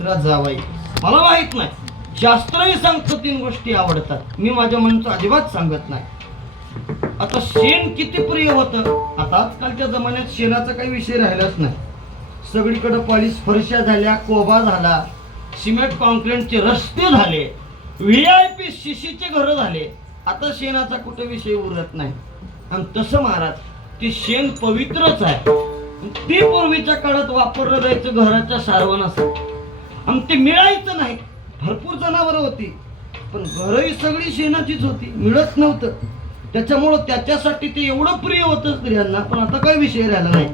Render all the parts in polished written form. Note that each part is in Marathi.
तिसरा जावाई. मला माहित नाही, शास्त्रही सांगतं 3 गोष्टी आवडतात. मी माझ्या मनचं अजिबात सांगत नाही. आता शेण किती प्रिय होतं. आता आजकालच्या जमान्यात शेणाचा काही विषय राहिलाच नाही. सगळीकडे पॉलिश फरशा झाल्या, कोबा झाला, सिमेंट कॉन्क्रीटचे रस्ते झाले, VIP शिशीचे घरं झाले. आता शेणाचा कुठे विषय उरत नाही. आणि तसं महाराज, ते शेण पवित्रच आहे. ते पूर्वीच्या काळात वापरलं जायचं घराच्या सारवणासाठी. आणि ते मिळायचं नाही. भरपूर जनावरं होती, पण घरही सगळी शेणाचीच होती, मिळत नव्हतं. त्याच्यामुळं त्याच्यासाठी ते एवढं प्रिय होतं स्त्रियांना. पण आता काही विषय राहिला नाही.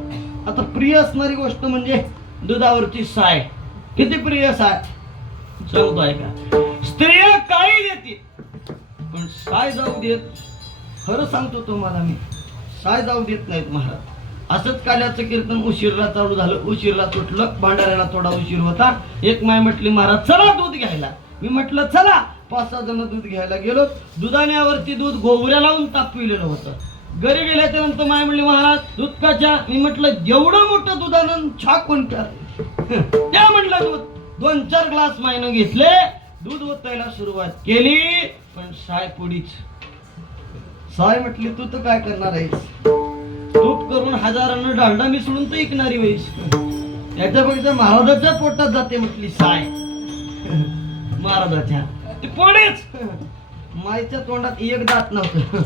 आता प्रिय असणारी गोष्ट म्हणजे दुधावरची साय. किती प्रिय साय सांगतो ऐका. स्त्रिया काही देतील पण साय जाऊ देत. खरं सांगतो तुम्हाला मी, साय जाऊ देत नाहीत महाराज. असंच काल्याचं कीर्तन उशिरला चालू झालं, उशिरला सुटलं. भांडाऱ्याला थोडा उशीर होता. एक माय म्हटली महाराज चला दूध घ्यायला. मी म्हटलं चला. 5-6 जण दूध घ्यायला गेलो. दुधाण्यावरती दूध गोवऱ्या लावून तापविलेलं होतं. घरी गेल्याच्या नंतर माय म्हणली महाराज दूध प्याच्या. मी म्हटलं जेवढं मोठं दुधानं छा कोण प्या. त्या म्हटलं दूध. 2-4 ग्लास मायनं घेतले, दूध ओतायला सुरुवात केली. पण साय पुढीच. साय म्हटली तू तर काय करणार आहेस. तूप करून हजारानं डालडा मिसळून तर ऐकणारी वयस. याच्यापेक्षा महाराजाच्या पोटात जाते म्हटली साय. महाराजाच्या ते पोळेच. मायच्या तोंडात एक दात नव्हतं.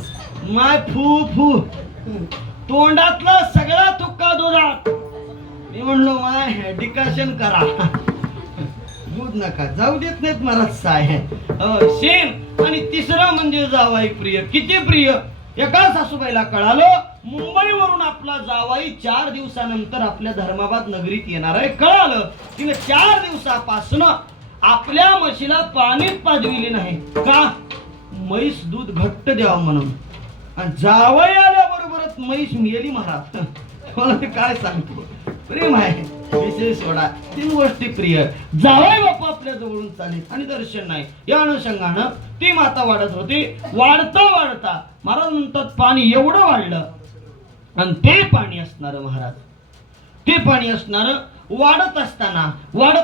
माय फू फू तोंडातला सगळा तुक्का दुधात. मी म्हणलो माय डिकाशन करा, दूध नका जाऊ देत नाहीत महाराज साय. शेण. आणि तिसरा म्हणजे जावाई प्रिय. किती प्रिय. एका सासूबाईला कळालं मुंबईवरून आपला जावाई 4 दिवसानंतर आपल्या धर्माबाद नगरीत येणार आहे. कळालं. तिने 4 दिवसापासून आपल्या म्हशीला पाणीच पाजविले नाही. का. म्हैस दूध घट्ट द्यावं म्हणून. आणि जावई आल्याबरोबरच म्हैस मेली महाराज. मला काय सांगतो. प्रेम आहे विषय सोडा. 3 गोष्टी प्रिय. जावई बापू आपल्या जवळून चालेल आणि दर्शन नाही. या अनुषंगानं ती माता वाढत होती. वाढता वाढता महाराज म्हणतात पाणी एवढं वाढलं. आणि ते पाणी असणार महाराज, ते पाणी असणार वाढत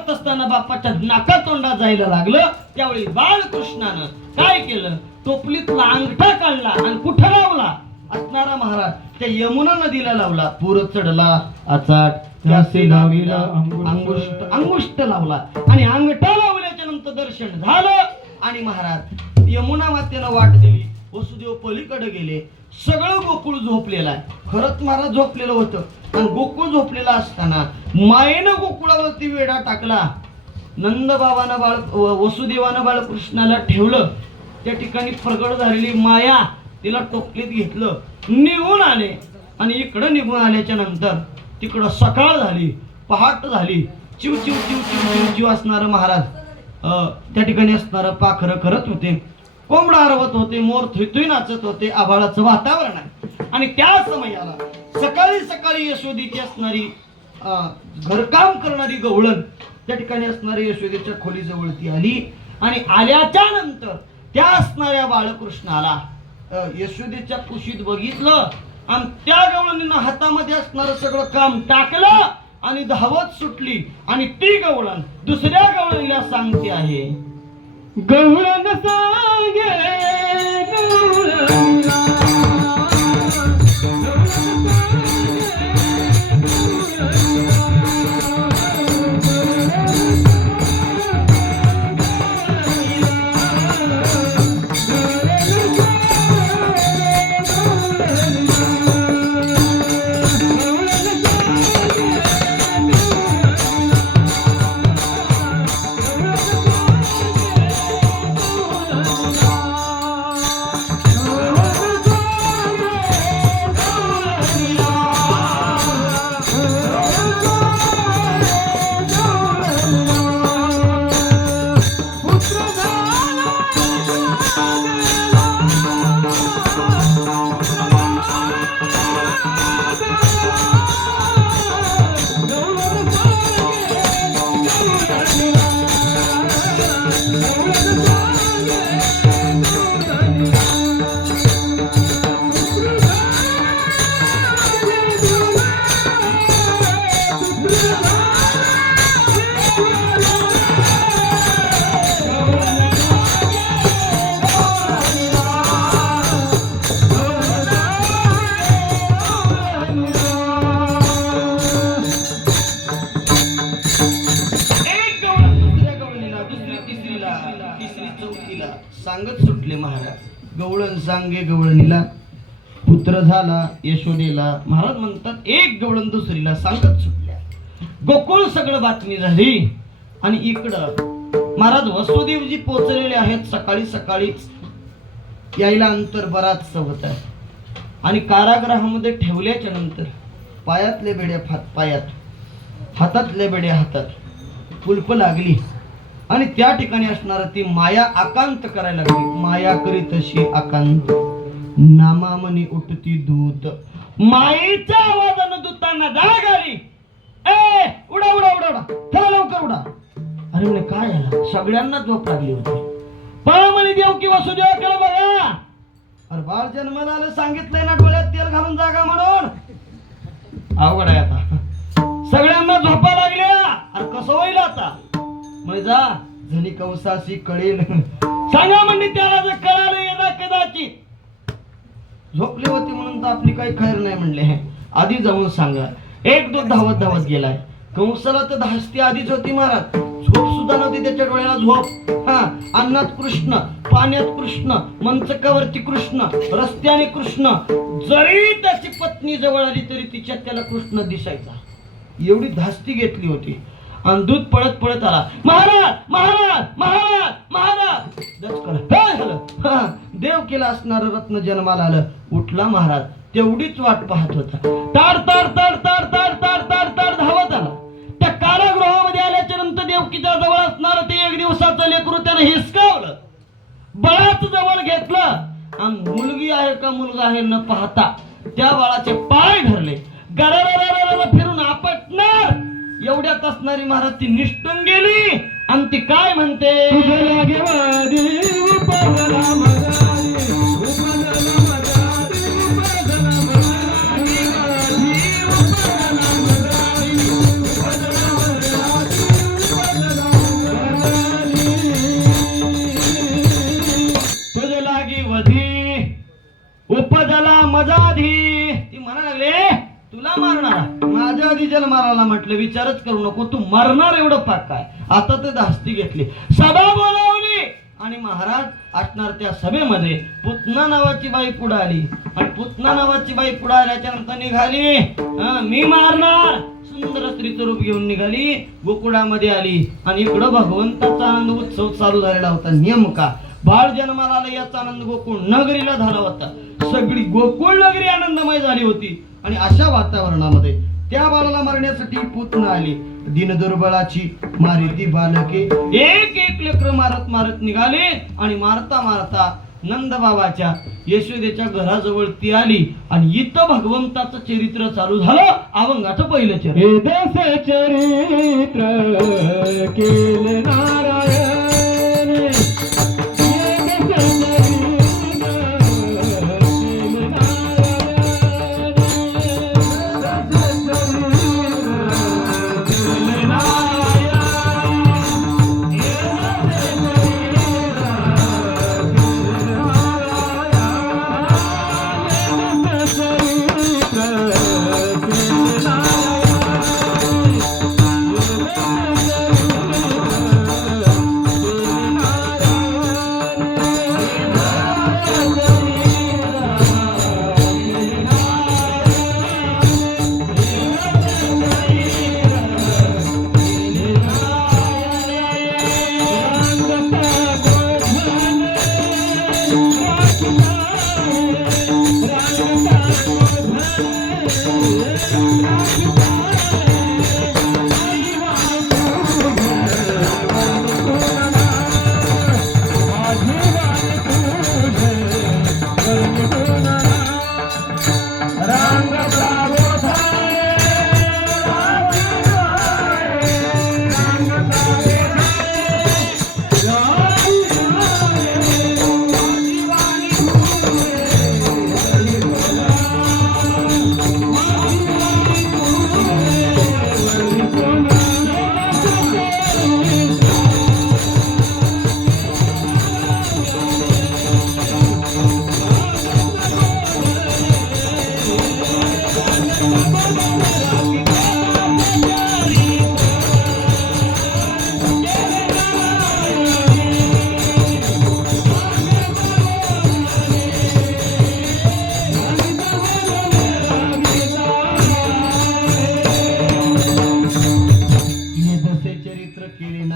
असताना बापाच्या नाका तोंडात जायला लागलं. त्यावेळी बाळकृष्णानं काय केलं. टोपलीतला अंगठा काढला आणि कुठं लावला असणारा महाराज त्या यमुना नदीला लावला. पूर चढला आचाट त्यासे लाविला अंगुष्ट लावला. आणि अंगठा लावल्याच्या नंतर दर्शन झालं. आणि महाराज यमुना मातेला वाट दिली. वसुदेव पलीकडे गेले. सगळं गोकुळ झोपलेलं आहे. खरंच महाराज झोपलेलं होतं. आणि गोकुळ झोपलेला असताना मायेनं गोकुळावरती वेढा टाकला. नंद बाबानं वसुदेवानं बाळकृष्णाला ठेवलं. त्या ठिकाणी प्रगट झालेली माया तिला टोपलीत घेतलं. निघून आले. आणि इकडं निघून आल्याच्या नंतर तिकडं सकाळ झाली, पहाट झाली. चिव चिव चिव चिव चिव चिव असणारं महाराज त्या ठिकाणी असणारं पाखरं करत होते. कोंबडा आरवत होते. मोर थुई नाचत होते. आभाळाचं वातावरण आहे. आणि त्या समयाला सकाळी सकाळी यशोदीची असणारी घरकाम करणारी गवळण त्या ठिकाणी असणारी यशोदेच्या खोलीजवळती आली. आणि आल्याच्या नंतर त्या असणाऱ्या बाळकृष्णाला यशोदेच्या कुशीत बघितलं. आणि त्या गवळणीनं हातामध्ये असणारं सगळं काम टाकलं आणि धावत सुटली. आणि ती गवळण दुसऱ्या गवळणीला सांगते आहे. गवळण सांगे सांगत सुटले महाराज. गवळण सांगे गवळणीला, पुत्र झाला यशोदेला. महाराज म्हणतात एक गवळण दुसरीला सांगत सुटल्या. गोकुळ सगळं बातमी झाली. आणि इकडं महाराज वसुदेवजी पोचलेले आहेत. सकाळी सकाळीच यायला अंतर बराच होत आहे. आणि कारागृहामध्ये ठेवल्याच्या नंतर पायातले बेड्या पायात, हातातल्या बेड्या हातात, कुलप लागली. आणि त्या ठिकाणी असणार ती माया आकांत करायला लागली. माया करीत अशी आकांत, नामामनी उठती दूत. मायेच्या आवाजानं दूतांना जाग आली. ए उडा उडा उडा उडा, चला लवकर उडा. अरे म्हणे काय झालं? सगळ्यांना झोप लागली होती. पळा म्हणे देवकी वसुदेवाकडे बघा. अरे बाळ जन्माला आलं, सांगितलंय ना डोळ्यात तेल घालून जागा म्हणून. अवघड आहे आता, सगळ्यांना झोपा लागल्या. अरे कसं होईल आता? म्हणजे जा झणी कंसाशी कळेल सांगा म्हणजे त्याला जर कळालं येणार कदाचित. झोपली होती म्हणून तर आपली काही खैर नाही म्हणले. आधी जाऊन सांगा. एक दूध धावत धावत गेलाय. कंसाला तर धास्ती आधीच होती महाराज. झोप सुद्धा नव्हती त्याच्या डोळ्याला. झोप हा, अन्नात कृष्ण, पाण्यात कृष्ण, मंचकावरती कृष्ण, रस्त्याने कृष्ण. जरी त्याची पत्नी जवळ आली तरी तिच्यात त्याला कृष्ण दिसायचा. एवढी धास्ती घेतली होती. आणि दूध पळत पळत आला. महाराज महाराज महाराज महाराज. काय झालं? देव केला असणार रत्न जन्माला आलं. उठला महाराज. तेवढीच वाट पाहत होता. ताड ताड ताड ताड ताड ताड ताड ताड धावत आला. त्या कारागृहामध्ये आल्याच्या नंतर देवकीच्या जवळ असणार ते एक दिवसाचं लेकरू त्यानं हिसकावलं. बळाच जवळ घेतलं. आणि मुलगी आहे का मुलगा आहे न पाहता त्या बाळाचे पाय धरले. गरारा फिरून आपटणार एवढ्यात असणारी महाराज ती निष्ठून गेली. आणि ती काय म्हणते? तुझ लागी वधी उपजला मजाधी. ती म्हणा लागले तुला मारणार, माझ्या आधी जल मारायला म्हटलं विचारच करू नको, तू मरणार एवढं पाक काय. आता तर धास्ती घेतली, सभा बोलावली. आणि महाराज असणार त्या सभेमध्ये पुतना नावाची बाई पुढे आली. आणि पुतना नावाची बाई पुढे आल्याच्या नंतर निघाली मी मारणार. सुंदर स्त्रीचं रूप घेऊन निघाली. गोकुळामध्ये आली. आणि इकडं भगवंताचा आनंद उत्सव चालू झालेला होता. नेमका बाळ जन्माला आला याचा आनंद गोकुळ नगरीला झाला होता. सगळी गोकुळ नगरी आनंदमय झाली होती. आणि अशा वातावरणामध्ये त्या बाळाला मारण्यासाठी पुतना आली. दीनदुर्बळाची मारी ती बालके. एक एक लेकर मारत मारत निघाले. आणि मारता मारता नंद बाबाच्या यशोदेच्या घराजवळ ती आली. आणि इथं भगवंताचं चरित्र चालू झालं. अभंगाचं पहिलं चरित्र केले नारायण.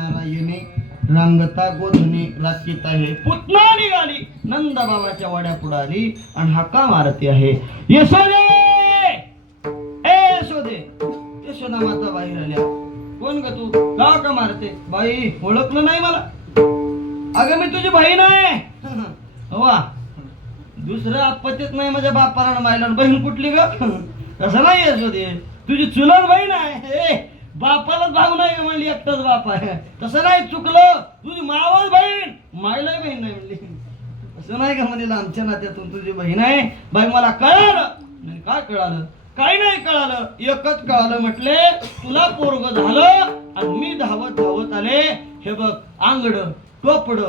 नारायणे रांगता गोधने राखीत आहे. पुतना निघाली नंदबाबाच्या वाड्या पुढे आली आणि हाका मारती आहे, यशोदे ए यशोदे. यशोदा माता बाहेर आल्या. कोण ग तू, का मारते? बाई ओळखलं नाही मला? अगं मी तुझी बहीण आहे. वा, दुसरं आपत्तीच नाही माझ्या बापाला मायला. बहीण कुठली ग? तसं नाही यशोदे, तुझी चुलत बहीण आहे. बापालाच भाऊ नाही म्हणली, एकटाच बाप आहे. तसं नाही, चुकलं. तुझी मावळ बहीण, मायला बहीण नाही म्हणली. असं नाही का म्हणेल, आमच्या नात्यातून तुझी बहीण आहे. बाई मला कळालं. काय कळालं? काही नाही कळालं, एकच कळालं. म्हटले तुला पोरग झालं आणि मी धावत धावत आले. हे बघ, आंगड टोपड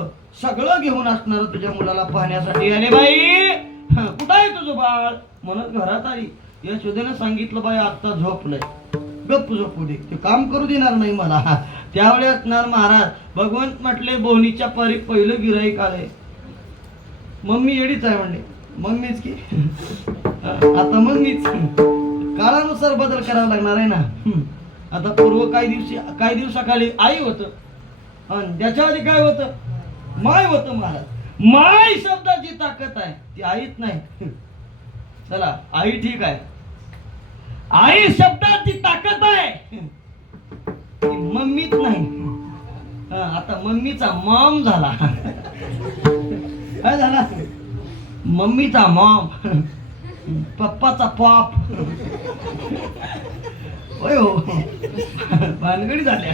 सगळं घेऊन असणार तुझ्या मुलाला पाहण्यासाठी. आणि बाई कुठं आहे तुझं बाळ म्हणत घरात आली. यशोदेनं सांगितलं, बाई आता झोपलंय, गप्प झोपू दे, ते काम करू देणार नाही मला. त्यावेळी असणार महाराज भगवंत म्हटले, बोनीच्या पारी पहिलं गिराईक आलंय. मम्मी येडीच आहे म्हणले. मम्मीच की आता मम्मीच. काळानुसार बदल करावा लागणार आहे ना. आता पूर्व काही दिवसाखाली आई होत आणि त्याच्या आधी काय होतं? माय होतं महाराज. माय शब्दाची ताकद आहे, ती आईच नाही. चला, आई ठीक आहे, आई शब्दाची ताकद आहे, ती मम्मीच नाही. आता मम्मीचा मॉम झाला. काय झाला? मम्मीचा मॉम, पप्पाचा पॉप. होय हो, भानगडी झाल्या.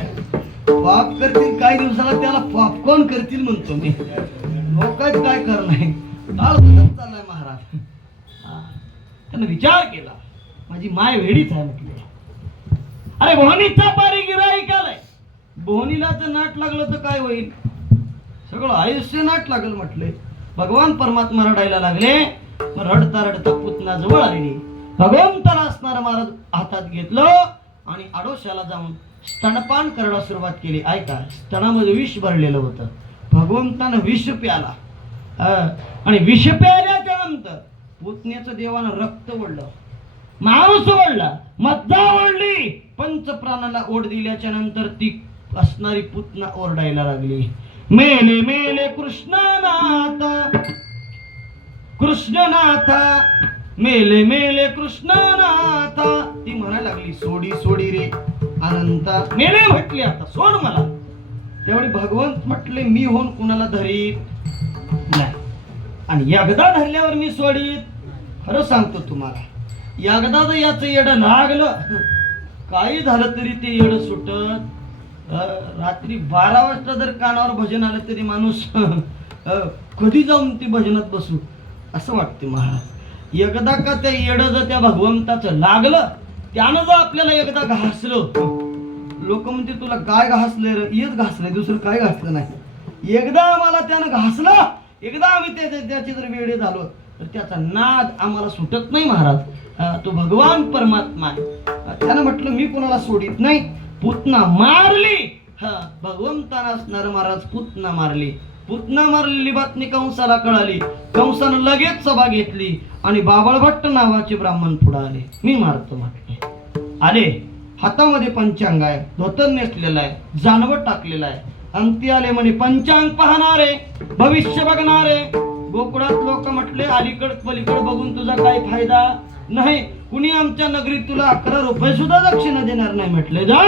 पॉप करतील काही दिवसाला, त्याला पॉपकॉर्न करतील म्हणतो मी. लोकांच काय कर नाही, काळ बदलत चाललाय महाराज. त्यानं विचार केला, माझी माय वेडीच आहे म्हटले. अरे बोहनीचा पारी गिराईक आलाय. बोहनीला जर नाट लागलं तर काय होईल? सगळं आयुष्य नाट लागल म्हटले. भगवान परमात्मा रडायला लागले. रडता रडता पुतना जवळ आलेली. भगवंताला असणारा महाराज हातात घेतलं आणि आडोशाला जाऊन स्तनपान करायला सुरुवात केली. ऐका, स्तनामध्ये विष भरलेलं होतं. भगवंतानं विष प्याला आणि विष प्यायल्याच्या नंतर पुतण्याचं देवानं रक्त ओढलं, मांस ओढला, मज्जा ओढली. पंचप्राणाला ओढ दिल्याच्या नंतर ती असणारी पुतना ओरडायला लागली, मेले मेले कृष्णनाथ, कृष्णनाथ, मेले मेले कृष्णनाथ. ती म्हणायला लागली, सोडी सोडी रे अनंता. मेले म्हटले, आता सोड मला. त्यावेळी भगवंत म्हटले, मी होऊन कुणाला धरीत नाही आणि एकदा धरल्यावर मी सोडीत. खरं सांगतो तुम्हाला, एकदा जर याचं येड लागलं, काही झालं तरी ते येड सुटत. रात्री 12 वाजता जर कानावर भजन आलं तरी माणूस कधी जाऊन ते भजनात बसू असं वाटते महाराज. एकदा का त्या येड जर त्या भगवंताचं लागलं, त्यानं जर आपल्याला एकदा घासलं, लोक म्हणते तुला काय घासले रे? येच घासलंय, दुसरं काय घासलं नाही. एकदा आम्हाला त्यानं घासलं, एकदा आम्ही त्याचे जर वेडे झालो तर त्याचा नाद आम्हाला सुटत नाही महाराज. तो भगवान परमात्मा आहे. त्यानं म्हटलं, मी कोणाला सोडित नाही. पुतना मारली. भगवंतानं असणार महाराज पुतना मारली. पुतना मारलेली बातमी कंसाला कळाली. कंसानं लगेच सभा घेतली आणि बाबळभट्ट नावाचे ब्राह्मण पुढे आले. मी मारतो म्हटले. आले, हातामध्ये पंचांग आहे, धोतर नेसलेलं आहे, जानवट टाकलेलं आहे. अंती आले म्हणे, पंचांग पाहणारे, भविष्य बघणारे. गोकुळात लोक म्हटले, अलीकड पलीकड बघून तुझा काय फायदा नाही. कुणी आमच्या नगरीत तुला 11 रुपये सुद्धा दक्षिणा देणार नाही म्हटले. जा,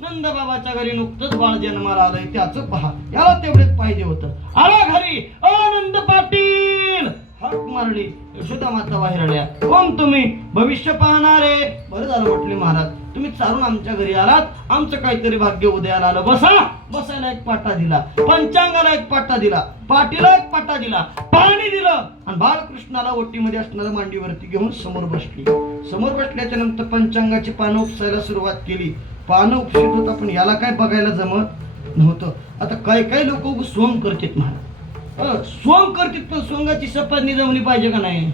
नंदबाबाच्या घरी नुकतंच बाळ जन्माला आलंय, त्याच पहा. याला तेवढेच पाहिजे होतं. आला घरी, ओ नंद पाटील, हाक मारली. यशोदा माता बाहेर आल्या. कोण तुम्ही? भविष्य पाहणारे. बरं झालं म्हटले महाराज, तुम्ही चालून आमच्या घरी आलात, आमचं काहीतरी भाग्य उदयाला आलं. बसा. बसायला एक पाटा दिला, पंचांगाला एक पाटा दिला, पाटीला एक पाटा दिला, पाणी दिलं आणि बाळकृष्णाला ओटीमध्ये असणाऱ्या मांडीवरती घेऊन समोर बसली. समोर बसल्याच्या नंतर पंचांगाची पानं उपसायला सुरुवात केली. पानं उपसित होता, पण याला काय बघायला जमत नव्हतं. आता काही लोक सोंग करतात महाराज, सोंग करतात, पण सोंगाची सपाजणी जमली पाहिजे का नाही?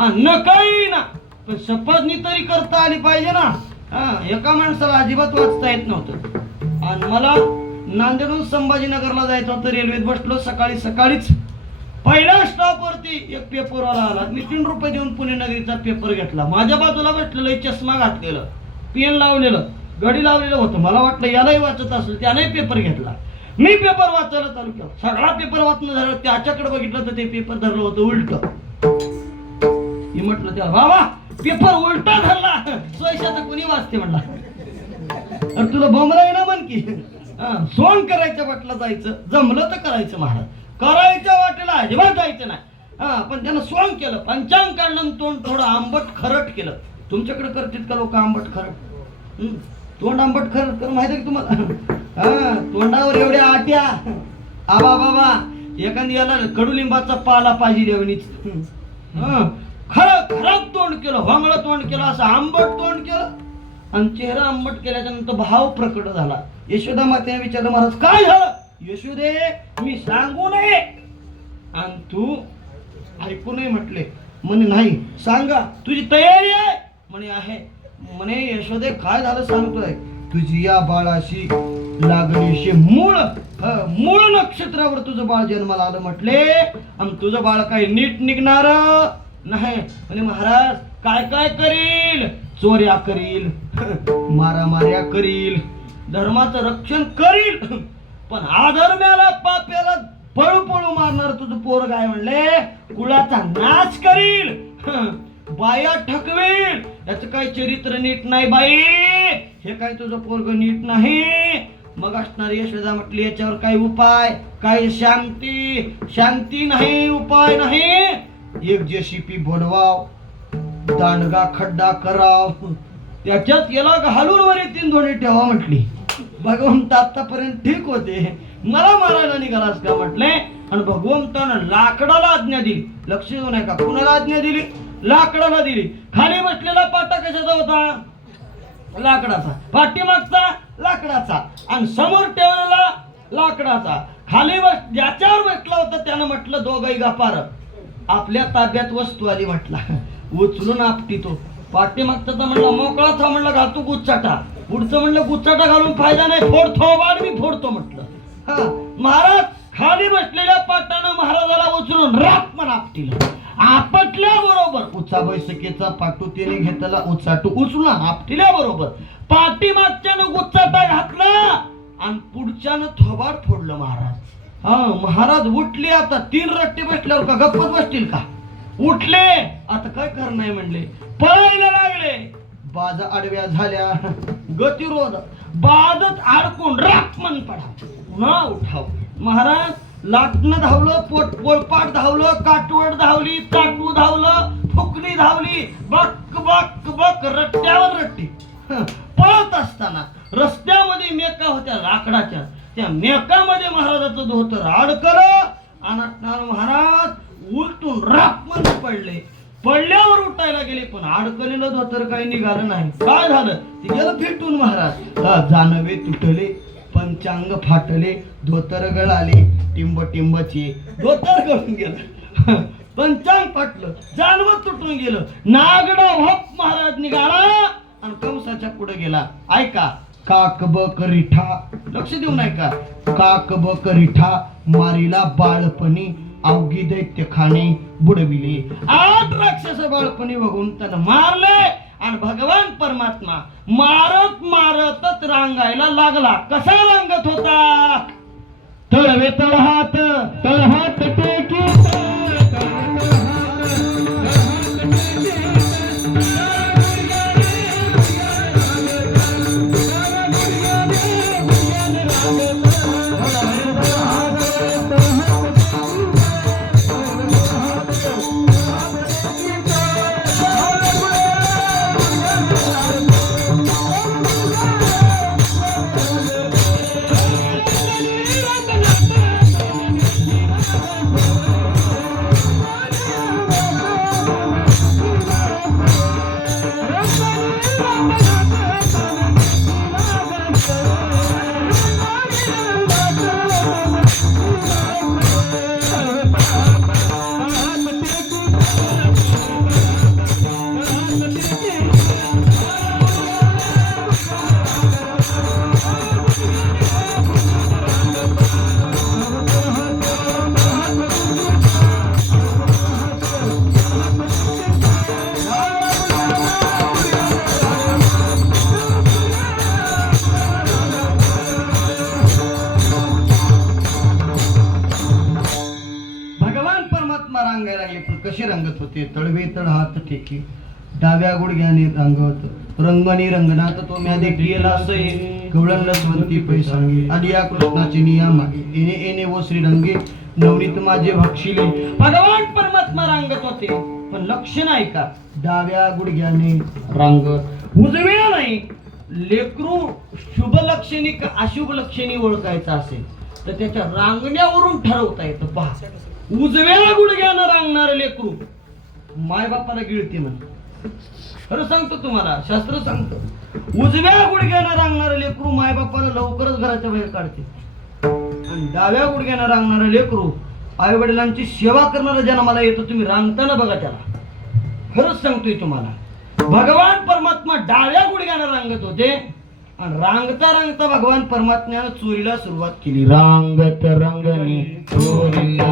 न काही ना, पण सपाजणी तरी करता आली पाहिजे ना. एका माणसाला अजिबात वाचता येत नव्हतं. आणि मला नांदेडहून संभाजीनगरला जायचं होतं. रेल्वेत बसलो सकाळीच. पहिल्या स्टॉपवरती एक पेपरवाला आला. मी 3 रुपये देऊन पुणे नगरीचा पेपर घेतला. माझ्या बाजूला बसलेलं, चष्मा घातलेलं, पेन लावलेलं, गडी लावलेलं होतं. मला वाटलं यालाही वाचत असेल, त्यानेही पेपर घेतला. मी पेपर वाचायला चालू केला. सगळा पेपर वाचणं झालं. त्याच्याकडे बघितलं तर ते पेपर धरलं होतं उलट. मी म्हटलं त्याला, बाबा पेपर उलटा धरला, स्वयशाचं कोणी वाचते म्हणला. अरे तुला बोंबलाय ना म्हण की. सोंग करायच्या वाटला जायचं, जमलं तर करायचं महाराज, करायच्या वाटेला अजिबात जायचं नाही. पण त्यानं सोंग केलं, पंचांग काढलं, तोंड थोडं आंबट खरट केलं. तुमच्याकडे करतील का लोक आंबट खरट? तोंड आंबट खरट कर माहिती आहे तुम्हाला? तोंडावर एवढ्या आट्या, आबा बाबा एखादी याला कडुलिंबाचा पाला पाहिजे देवणीच. खरं खराब तोंड केलं, वांगळं तोंड केलं, असं आंबट तोंड केलं. आणि चेहरा आंबट केल्याच्या नंतर भाव प्रकट झाला. यशोदा मातेने विचारलं, महाराज काय झालं? यशोदे मी सांगू नये आणि तू ऐकू नये म्हटले. म्हणे नाही, सांगा तुझी तयारी आहे? म्हणे आहे. म्हणे यशोदे काय झालं सांगतोय? तुझी या बाळाशी लागणीशी मूळ नक्षत्रावर तुझं बाळ जन्माला आलं म्हटले, आणि तुझं बाळ काही नीट निघणार नाही. म्हणे महाराज काय काय करील? चोऱ्या करील, मारामाऱ्या करील, धर्माचं रक्षण करील, पण अधर्म्याला पाप्याला पळू पळू मारणार तुझं पोरग आहे म्हणले. कुळाचा नाश करील, बाया ठकवेल, याचं काही चरित्र नीट नाही बाई, हे काय तुझं पोरग नीट नाही. मग असणारी यशोदा म्हटली, याच्यावर काही उपाय, काही शांती नाही, उपाय नाही. एक जेसीपी बोलवाव, दांडगा खड्डा कराव, त्याच्यात याला घालून वर 3 धोणी ठेवा म्हटली. भगवंत आतापर्यंत ठीक होते, मला मारायला निघालास का म्हटले. आणि भगवंतानं लाकडाला आज्ञा दिली. लक्ष देऊ नये का, कुणाला आज्ञा दिली? लाकडाला दिली. खाली बसलेला पाटा कशाचा होता? लाकडाचा. पाठीमागचा लाकडाचा, आणि समोर ठेवलेला लाकडाचा. खाली ज्याच्यावर बसला होता त्यानं म्हटलं, दोघही गपार, आपल्या ताब्यात वस्तू आली म्हटला. उचलून आपटितो. पाठीमागचा तर म्हणलं मोकळाचा, म्हणलं घालतो गुच्चाटा. पुढचं म्हणलं गुच्चाटा घालून फायदा नाही, फोडतो वाढ मी फोडतो म्हटलं. महाराज खाली बसलेल्या पाटानं महाराजाला उचलून राप म्हणा आपटीला. आपटल्या बरोबर उचा बैसकेचा पाटू त्याने घेतला, उचाटू उचलून आपटिल्या बरोबर पाठीमागच्यानं गुच्चाटा घातला आणि पुढच्यानं थोबाड फोडलं महाराज. महाराज उठले. आता 3 रट्टे बसल्यावर का गप्पच बसतील का? उठले. आता काय करणार म्हणले, पळायला लागले. बाजा आडव्या झाल्या, गतिरोध, बादच अडकून राखमन पडा, पुन्हा उठाव. महाराज लाटणं धावलं, पोळपाट धावलं, काटवड धावली, चाटू धावलं, फुकणी धावली, बक बक बक, रट्ट्यावर रट्टी. पळत असताना रस्त्यामध्ये मेका होत्या लाकडाच्या, त्या मेकामध्ये महाराजाचं धोतर अडकलं आणि महाराज उलटून राखमन पडले. पडल्यावर उठायला गेले, पण अडकलेलं धोतर काही निघालं नाही. काय झालं? ते गेलं फिटून महाराज. जानवे तुटले, पंचांग फाटले, धोतर गळाले, टिंबचे धोतर गळून गेलं, पंचांग फाटलं, जानवं तुटून गेलं, नागडा हप महाराज निघाला आणि कंसाच्या पुढे गेला. ऐका, काक बक रिठा, लक्ष देऊ नाही का? काक बक रिठा मारिला बाळपणी, अवघी दैत्य खाणे बुडविले. 8 राक्षस बाळपणी बघून त्यानं मारले आणि भगवान परमात्मा मारत मारतच रांगायला लागला. कसा रांगत होता? तळवे तळहात तळहात टेकी, कशी रंगत होते तळवे तळ हात टेकी डाव्या गुडघ्याने रंगत रंगणी रंगनात तो म्या देखील असय गवळण लसवंती पैसांगी आली या कृष्णाची निया मागे येणे येणे व श्रीरंगे नवनीत माझे भक्षिले भगवान परमात्मा रंगत होते पण लक्ष नाही का डाव्या गुडघ्याने रंगत उजव्या नाही लेकरू शुभ लक्षणी का अशुभ लक्षणी ओळखायचं असेल तर त्याच्या रांगण्यावरून ठरवता येतं पहा उजव्या गुडघ्यानं रांगणार लेकरू माय बापाला गिळते म्हण खरं सांगतो तुम्हाला शास्त्र सांगतो उजव्या गुडघ्यानं रांगणार लेकरू माय बापाला लवकरच घराच्या बाहेर काढते आणि डाव्या गुडघ्यानं रांगणार लेकरू आई वडिलांची सेवा करणारा जन्माला येतो तुम्ही रांगताना बघा त्याला खरंच सांगतोय तुम्हाला भगवान परमात्मा डाव्या गुडघ्यानं रांगत होते आणि रांगता रांगता भगवान परमात्म्यानं चोरीला सुरुवात केली रांगत रंगणी चोरीला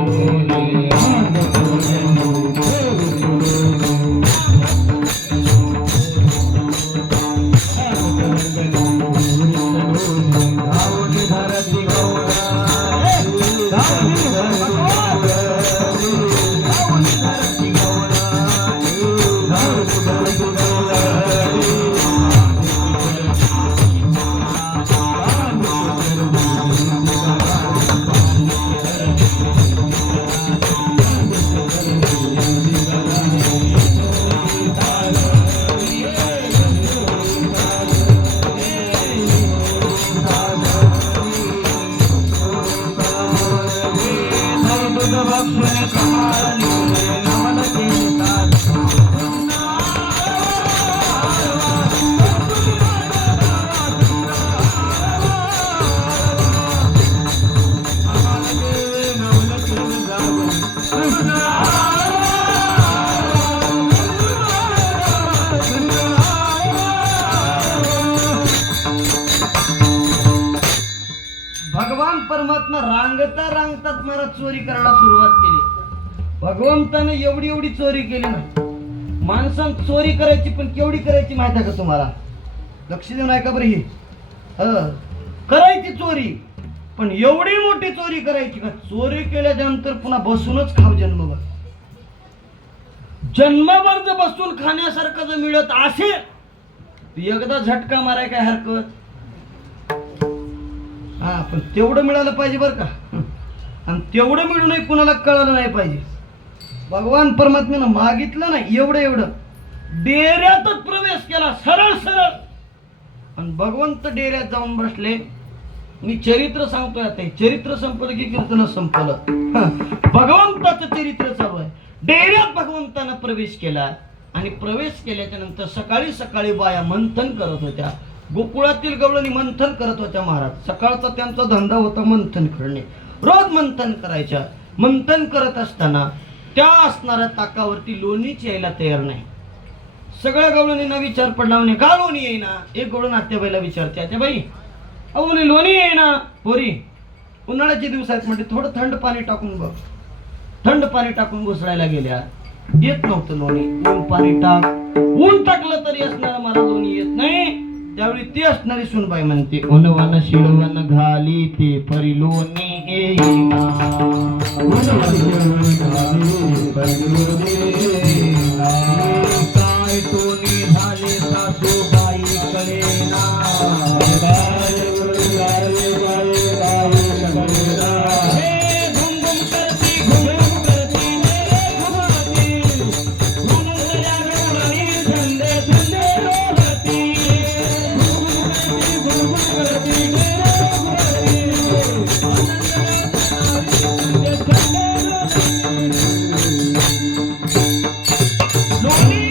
भगवान परमात्मा रांगता रांगतात मला चोरी करायला सुरुवात केली भगवंताने एवढी एवढी चोरी केली नाही माणसां चोरी करायची पण केवढी करायची माहिती आहे का तुम्हाला लक्ष देऊ नाही का बरं ही करायची चोरी पण एवढी मोठी चोरी करायची का चोरी केल्यानंतर पुन्हा बसूनच खाव जन्मभर जर बसून खाण्यासारखं जर मिळत असेल एकदा झटका माराय काय हरकत हा पण तेवढं मिळालं पाहिजे बरं का आणि तेवढं मिळूनही कुणाला कळालं नाही पाहिजे भगवान परमात्म्यानं मागितलं नाही एवढं डेऱ्यातच प्रवेश केला सरळ सरळ आणि भगवंत डेऱ्यात जाऊन बसले मी चरित्र सांगतोय आता चरित्र संपलं की कीर्तन संपलं भगवंताचं चरित्र चालू आहे डेऱ्यात भगवंतानं प्रवेश केला आणि प्रवेश केल्याच्या नंतर सकाळी सकाळी बाया मंथन करत होत्या गोकुळातील गवळणी मंथन करत होत्या महाराज सकाळचा त्यांचा धंदा होता मंथन करणे रोज मंथन करायच्या मंथन करत असताना त्या असणाऱ्या ताकावरती लोणीच यायला तयार नाही सगळ्या गवळणींना विचार पडला म्हणे का लोणी येईना एक गवळण आत्याबाईला विचारते आत्याबाई अहो म्हणे लोणी येईना पोरी उन्हाळ्याचे दिवस आहेत म्हणजे थोडं थंड पाणी टाकून बघ थंड पाणी टाकून घुसळायला गेल्या येत नव्हतं लोणी ऊन पाणी टाक ऊन टाकलं तरी असणारा मला लोणी येत नाही त्यावेळी ती असणारी सुनबाई म्हणते उनवन शिळवण घाली ते परी लोणी येईना काय टोनी झाले सासूबाई कळेना लोणी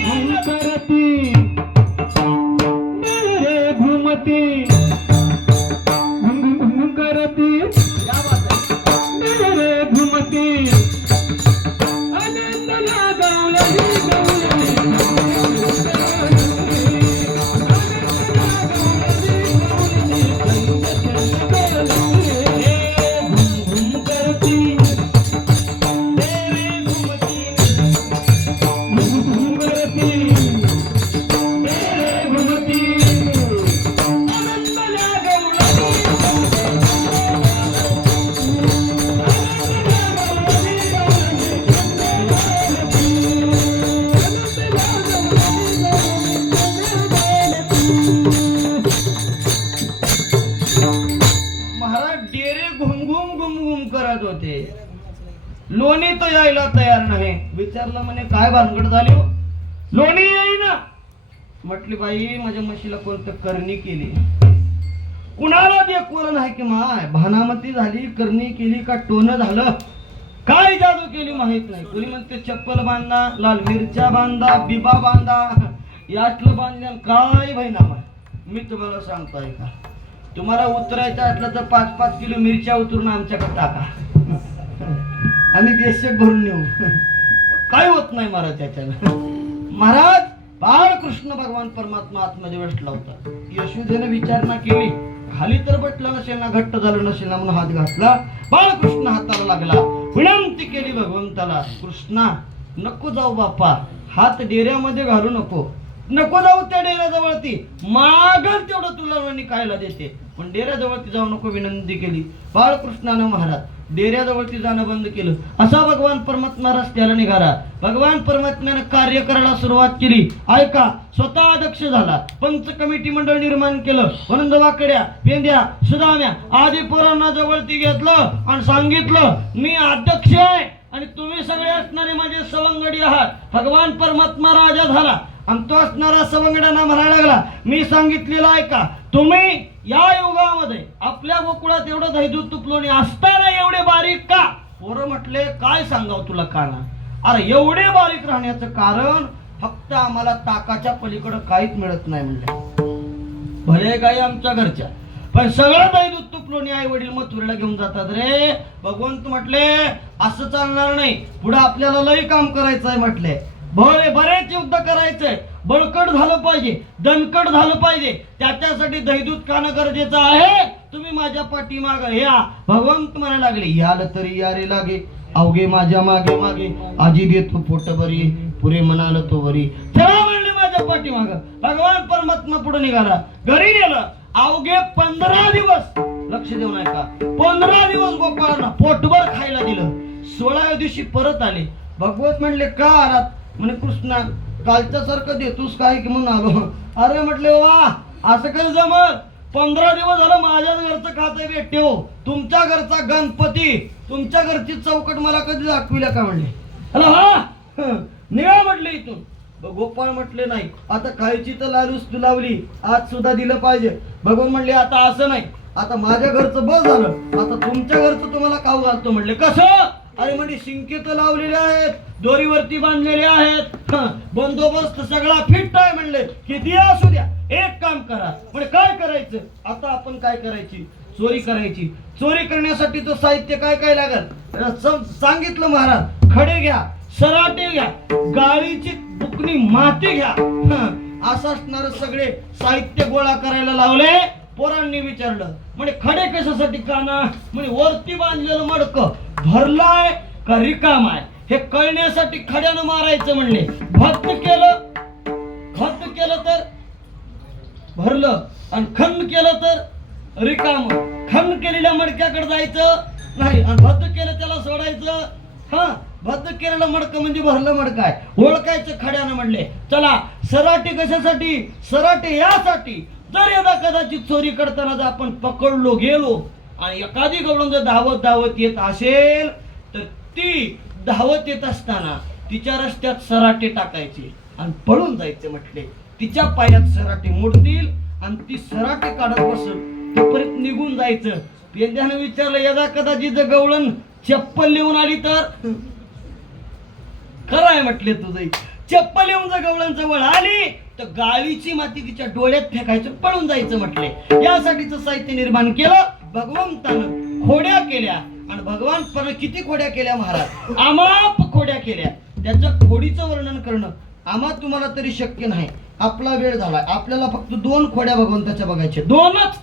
बूम करत होते. लोणी तर यायला तयार नाही. विचारलं म्हणे काय भानगड झाली हो? लोणी येईना. म्हटली बाई माझ्या म्हशीला कोणतं करणी केली. कुणाला देखवलं नाही की माय भानामती झाली, करणी केली का टोन झालं, काय जादू केली माहित नाही. कोणी म्हणते चप्पल बांधा, लाल मिरच्या बांधा, बिबा बांधा, यातलं बांधल्या काय भाईनामा. मी तुम्हाला सांगतोय का, तुम्हाला उतरायचं असलं तर 5-5 किलो मिरच्या उतरून आमच्याकडे टाका, आम्ही बेशक भरून नेऊ. काय होत नाही महाराज त्याच्यानं. महाराज बाळकृष्ण भगवान परमात्मा आतमध्ये बसला होता. यशोदेने विचारणा केली, खाली तर बसला नसेल ना, घट्ट झालं नसेल ना म्हणून हात घातला. बाळकृष्ण हाताला लागला, विनंती केली भगवंताला, कृष्णा नको जाऊ बाप्पा, हात डेऱ्यामध्ये घालू नको, नको जाऊ त्या डेऱ्याजवळ, ती मागल तेवढं तुला म्हणे खायला देते, पण डेऱ्याजवळ ती जाऊ नको विनंती केली. बाळकृष्णानं महाराज डेऱ्याजवळती जाणं बंद केलं. असा भगवान परमात्मा रस्त्याला निघाला. भगवान परमात्म्यानं कार्य करायला सुरुवात केली. ऐका, स्वतः अध्यक्ष झाला, पंच कमिटी मंडळ निर्माण केलं, वनंदवाकड्या, पेंड्या, सुदाम्या आदी पोरांना जवळती घेतलं आणि सांगितलं मी अध्यक्ष आहे आणि तुम्ही सगळे असणारे माझे सवंगडी आहात. भगवान परमात्मा राजा झाला आणि तो असणारा सवंगड्यांना म्हणायला लागला, मी सांगितलेलं ऐका, तुम्ही या युगामध्ये आपल्या गोकुळात एवढं दहीदूध तुपलोणी असताना एवढे बारीक का? पोरं म्हटले काय सांगाव तुला काना, अरे एवढे बारीक राहण्याचं कारण फक्त आम्हाला ताकाच्या पलीकडे काहीच मिळत नाही म्हणले. भले गाई आमच्या घरच्या, पण सगळं दहीदूध तुपलोणी आई वडील मथुरेला घेऊन जातात रे. भगवंत म्हटले असं चालणार नाही, पुढे आपल्याला लई काम करायचं आहे म्हटले, बरेच युद्ध करायचंय, बळकट झालं पाहिजे, दणकट झालं पाहिजे, त्याच्यासाठी दहीदूध खाणं गरजेचं आहे. तुम्ही माझ्या पाठीमागे या. भगवंत म्हणायला लागले, याल तरी यारे लागे, अवघे माझ्या मागे मागे, आजी देतो पोट बरी, पुरे म्हणाल तो वरी. चला म्हणले माझ्या पाठीमाग. भगवान परमात्मा पुढे निघाला, घरी गेलं. अवघे 15 दिवस, लक्ष देऊ नये का, 15 दिवस गोपाळांना पोटभर खायला दिलं. 16व्या दिवशी परत आले. भगवत म्हणले का आलात? म्हणे कृष्णा कालच्या सारखं देतोस काय की म्हणून आलो. अरे म्हटले वा, असं काही जमल, 15 दिवस झालं माझ्याच घरचं खाते भेटते हो, तुमच्या घरचा गणपती, तुमच्या घरची चौकट मला कधी दाखविल्या का म्हणले. अरे हा निघा म्हटले इथून. गोपाळ म्हटले नाही, आता खायची तर लालूच तू लावली, आज सुद्धा दिलं पाहिजे. भगवान म्हणले आता असं नाही, आता माझ्या घरचं बस झालं, आता तुमच्या घरचं तुम्हाला खाऊ घालतो म्हणले. कसं? अरे म्हणजे शिंके तर लावलेले आहेत, दोरीवरती बांधलेले आहेत, बंदोबस्त सगळा फिट आहे म्हणले, किती असू द्या, एक काम करा. म्हणजे काय करायचं? आता आपण काय करायची? चोरी करायची. चोरी करण्यासाठी तो साहित्य काय काय लागल सांगितलं महाराज. खडे घ्या, सराटे घ्या, गाळीची बुकणी माती घ्या, असं असणार सगळे साहित्य गोळा करायला लावले. पोरांनी विचारलं, म्हणजे खडे कशासाठी काना? म्हणजे वरती बांधलेलं मडकं भरलाय का रिकाम आहे हे कळण्यासाठी खड्यानं मारायचं म्हणले. भक्त केलं तर भरलं आणि खंड केलं तर रिकाम. खंड केलेल्या मडक्याकडे जायचं नाही आणि भक्त केलं त्याला सोडायचं. हा, भक्त केलेलं मडकं म्हणजे भरलं मडकं आहे, ओळखायचं खड्यानं म्हणले. चला, सराटे कशासाठी? सराटे यासाठी, जर यदा कदाचित चोरी करताना जर आपण पकडलो गेलो आणि एखादी गवळण जर धावत येत असेल तर ती धावत येत असताना तिच्या रस्त्यात सराटे टाकायचे आणि पळून जायचे म्हटले. तिच्या पायात सराटे मोडतील आणि ती सराटे काढत बसल, तोपर्यंत निघून जायचं. पेंद्यानं विचारलं, यदा कदाचित जर गवळण चप्पल लिहून आली तर? खरं आहे म्हटले तुझं. चप्पल येऊन जर गवळण जवळ आली तर गाळीची माती तिच्या डोळ्यात फेकायचं, पळून जायचं म्हटले. यासाठीच साहित्य निर्माण केलं भगवंतानं. खोड्या केल्या आणि भगवान पण किती खोड्या केल्या महाराज, आमाप खोड्या केल्या. त्याच्या खोडीचं वर्णन करणं आम्हा तुम्हाला तरी शक्य नाही, आपला वेळ झाला. आपल्याला फक्त 2 खोड्या भगवंताच्या बघायच्या, 2च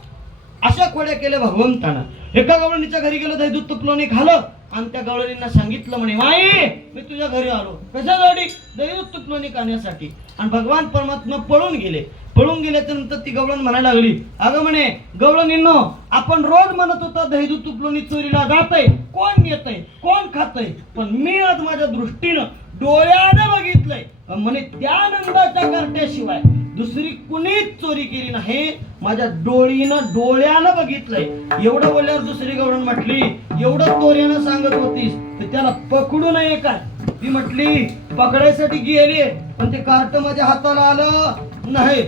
अशा खोड्या केल्या भगवंतानं. एका गवळणीच्या घरी गेलो, दहीदूध तुपलोणी खालं आणि त्या गवळणींना सांगितलं म्हणे, माई मी तुझ्या घरी आलो कशासाठी? दहीदूध तुपलोणी खाण्यासाठी. आणि भगवान परमात्मा पळून गेले. पळून गेल्याच्या नंतर ती गवळण म्हणायला लागली, अगं म्हणे गवळणींनो, आपण रोज म्हणत होता दहीदूध तुपलोणी चोरीला जातय, कोण येतय, कोण खातय, पण मी आज माझ्या दृष्टीनं डोळ्याने बघितलंय म्हणे त्या नंदाच्या करट्याशिवाय दुसरी कुणीच चोरी केली नाही, माझ्या डोळ्यानं बघितलंय. एवढं बोलल्यावर दुसरी गवळण म्हटली, एवढं तोऱ्यानं सांगत होतीस तर त्याला पकडू नये काय? ती म्हटली पकडायसाठी गेली पण ते कार्ट माझ्या हाताला आलं नाही.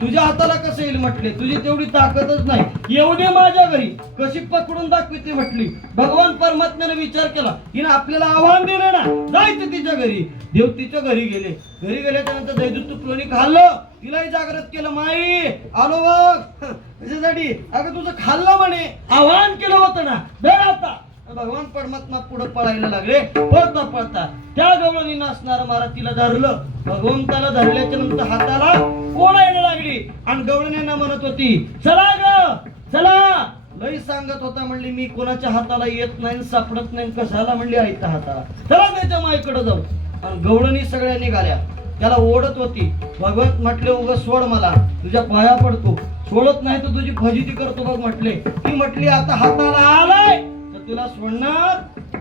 तुझ्या हाताला कसं येईल म्हटले, तुझी तेवढी ताकदच नाही, येऊ दे माझ्या घरी, कशी पकडून दाखवते म्हटली. भगवान परमात्म्याने विचार केला, हिने आपल्याला आव्हान दिलं ना, जायचं तिच्या घरी. देव तिच्या घरी गेले. घरी गेल्याच्या नंतर दैदूत तुपलोनी खाल्लं, तिलाही जागृत केलं. माई आलो बघ त्याच्यासाठी. अगं तुझं खाल्लं म्हणे, आव्हान केलं होतं ना, धर आता. भगवान परमात्मा पुढे पळायला लागले. पळता पळता त्या गवळणी नाचणारा महाराज तिला धरलं. भगवंताला धरल्याच्या नंतर हाताला ओढायला लागली आणि गवळणींना म्हणत होती, चला ग चला. लई सांगत होता म्हणली, मी कोणाच्या हाताला येत नाही, सापडत नाही, कशाला म्हणली आईच्या हाताला, चला त्याच्या माईकडे जाऊ. आणि गवळणी सगळ्या निघाल्या, त्याला ओढत होती. भगवंत म्हटले, उगाच सोड, मला तुझ्या पाया पडतो, सोडत नाही तर तुझी फजिती करतो बघ म्हटले. ती म्हटली, आता हाताला आलाय तुला सोडणार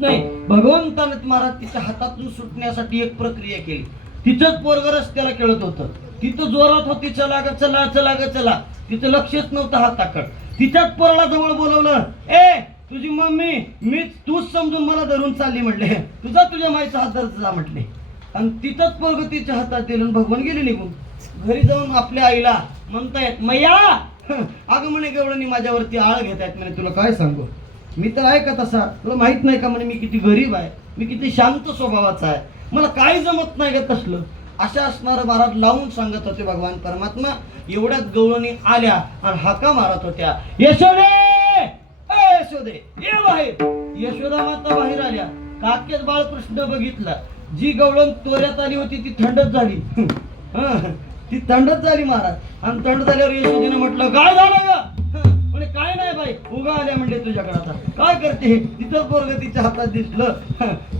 नाही. भगवंताने महाराज तिच्या हातातून सुटण्यासाठी एक प्रक्रिया केली. तिचंच पोरग रस्त्याला खेळत होतं, तिथं जोरात होती, चला ग चला, चला ग चला. तिचं लक्षच नव्हतं हाताकड. तिच्याच पोराला जवळ बोलवलं, ए तुझी मम्मी मी तूच समजून मला धरून चालली म्हटले, तुझ्या माईचा हात धरत जा म्हटले. आणि तिथंच पोरग तिच्या हातात दिलं. भगवान गेले निघून. घरी जाऊन आपल्या आईला म्हणतायत, मैया अगं म्हणे गवळणी माझ्यावरती आळ घेत आहेत म्हणे, तुला काय सांगू, मी तर आहे का तसा, तुला माहित नाही का म्हणे, मी किती गरीब आहे, मी किती शांत स्वभावाचा आहे, मला काय जमत नाही का तसलं. अशा असणारं महाराज लावून सांगत होते भगवान परमात्मा. एवढ्यात गवळणी आल्या आणि हाका मारत होत्या, यशोदे यशोदे ये बाहेर. यशोदा माता बाहेर आल्या. काकेत बाळकृष्ण बघितला. जी गवळण तोऱ्यात आली होती ती थंडच झाली. ती थंडच झाली महाराज. आणि थंड झाल्यावर यशोदेने म्हटलं, काय झालं ग? म्हणे काय नाही बाई, उगा आल्या म्हणले तुझ्याकडे, आता काय करते. तिथं पोरग तिच्या हातात दिसलं.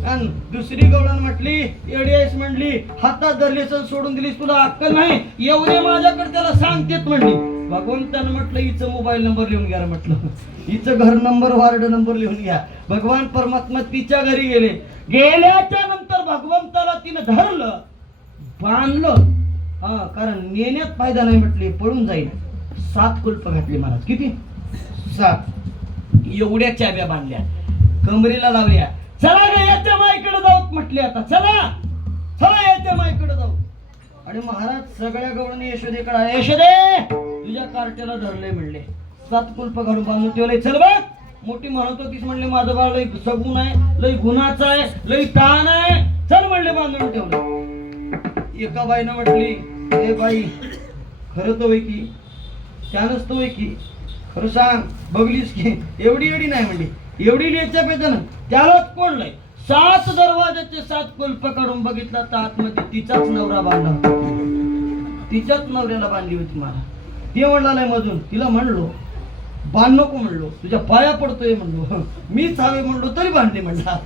आणि दुसरी गवळण म्हटली, एवढी आहेस म्हणली, हातात धरलीस सोडून दिलीस, तुला अक्कल नाही, एवढे माझ्याकडे त्याला सांगतेत म्हणली. भगवंतानं म्हटलं, हिचं मोबाईल नंबर लिहून घ्या म्हटलं, हिचं घर नंबर वार्ड नंबर लिहून घ्या. भगवान परमात्मा तिच्या घरी गेले. गेल्याच्या नंतर भगवंताला तिनं धरलं, बांधलं. कारण नेण्यात फायदा नाही म्हटले, पळून जाईल. 7 कुल्प घातली महाराज. किती? 7. एवढ्या चाब्या बांधल्या, कमरेला लावल्या. चला ग याच्या माईकडे जाऊ म्हटले, आता चला चला याच्या माईकडे जाऊ. आणि महाराज सगळ्या गवळणी यशोदेकडे, यशोदे तुझ्या कार्ट्याला धरले म्हणले, 7 कुल्प घालून बांधून ठेवले. चल बघ, मोठी म्हणत होतीस म्हणले, माझं बाळ लई सगुण आहे, लई गुणाचं आहे, लई ताण आहे, चल म्हणले, बांधून ठेवलं. एका बाईनं म्हटली, ए बाई खरं तर होय की, त्यानंच तो होय की, खरं सांग बघलीस की, एवढी एवढी नाही म्हणली, एवढी लेच्या पेचानं त्यालाच कोणलंय. 7 दरवाजाचे 7 कुल्प काढून बघितला तर आतमध्ये तिचाच नवरा बांधला होता. तिच्याच नवऱ्याला बांधली होती मला. ते म्हणला नाही मधून. तिला म्हणलो बांध नको म्हणलो, तुझ्या पाया पडतोय म्हणलो, मीच हवे म्हणलो तरी बांधली म्हणला.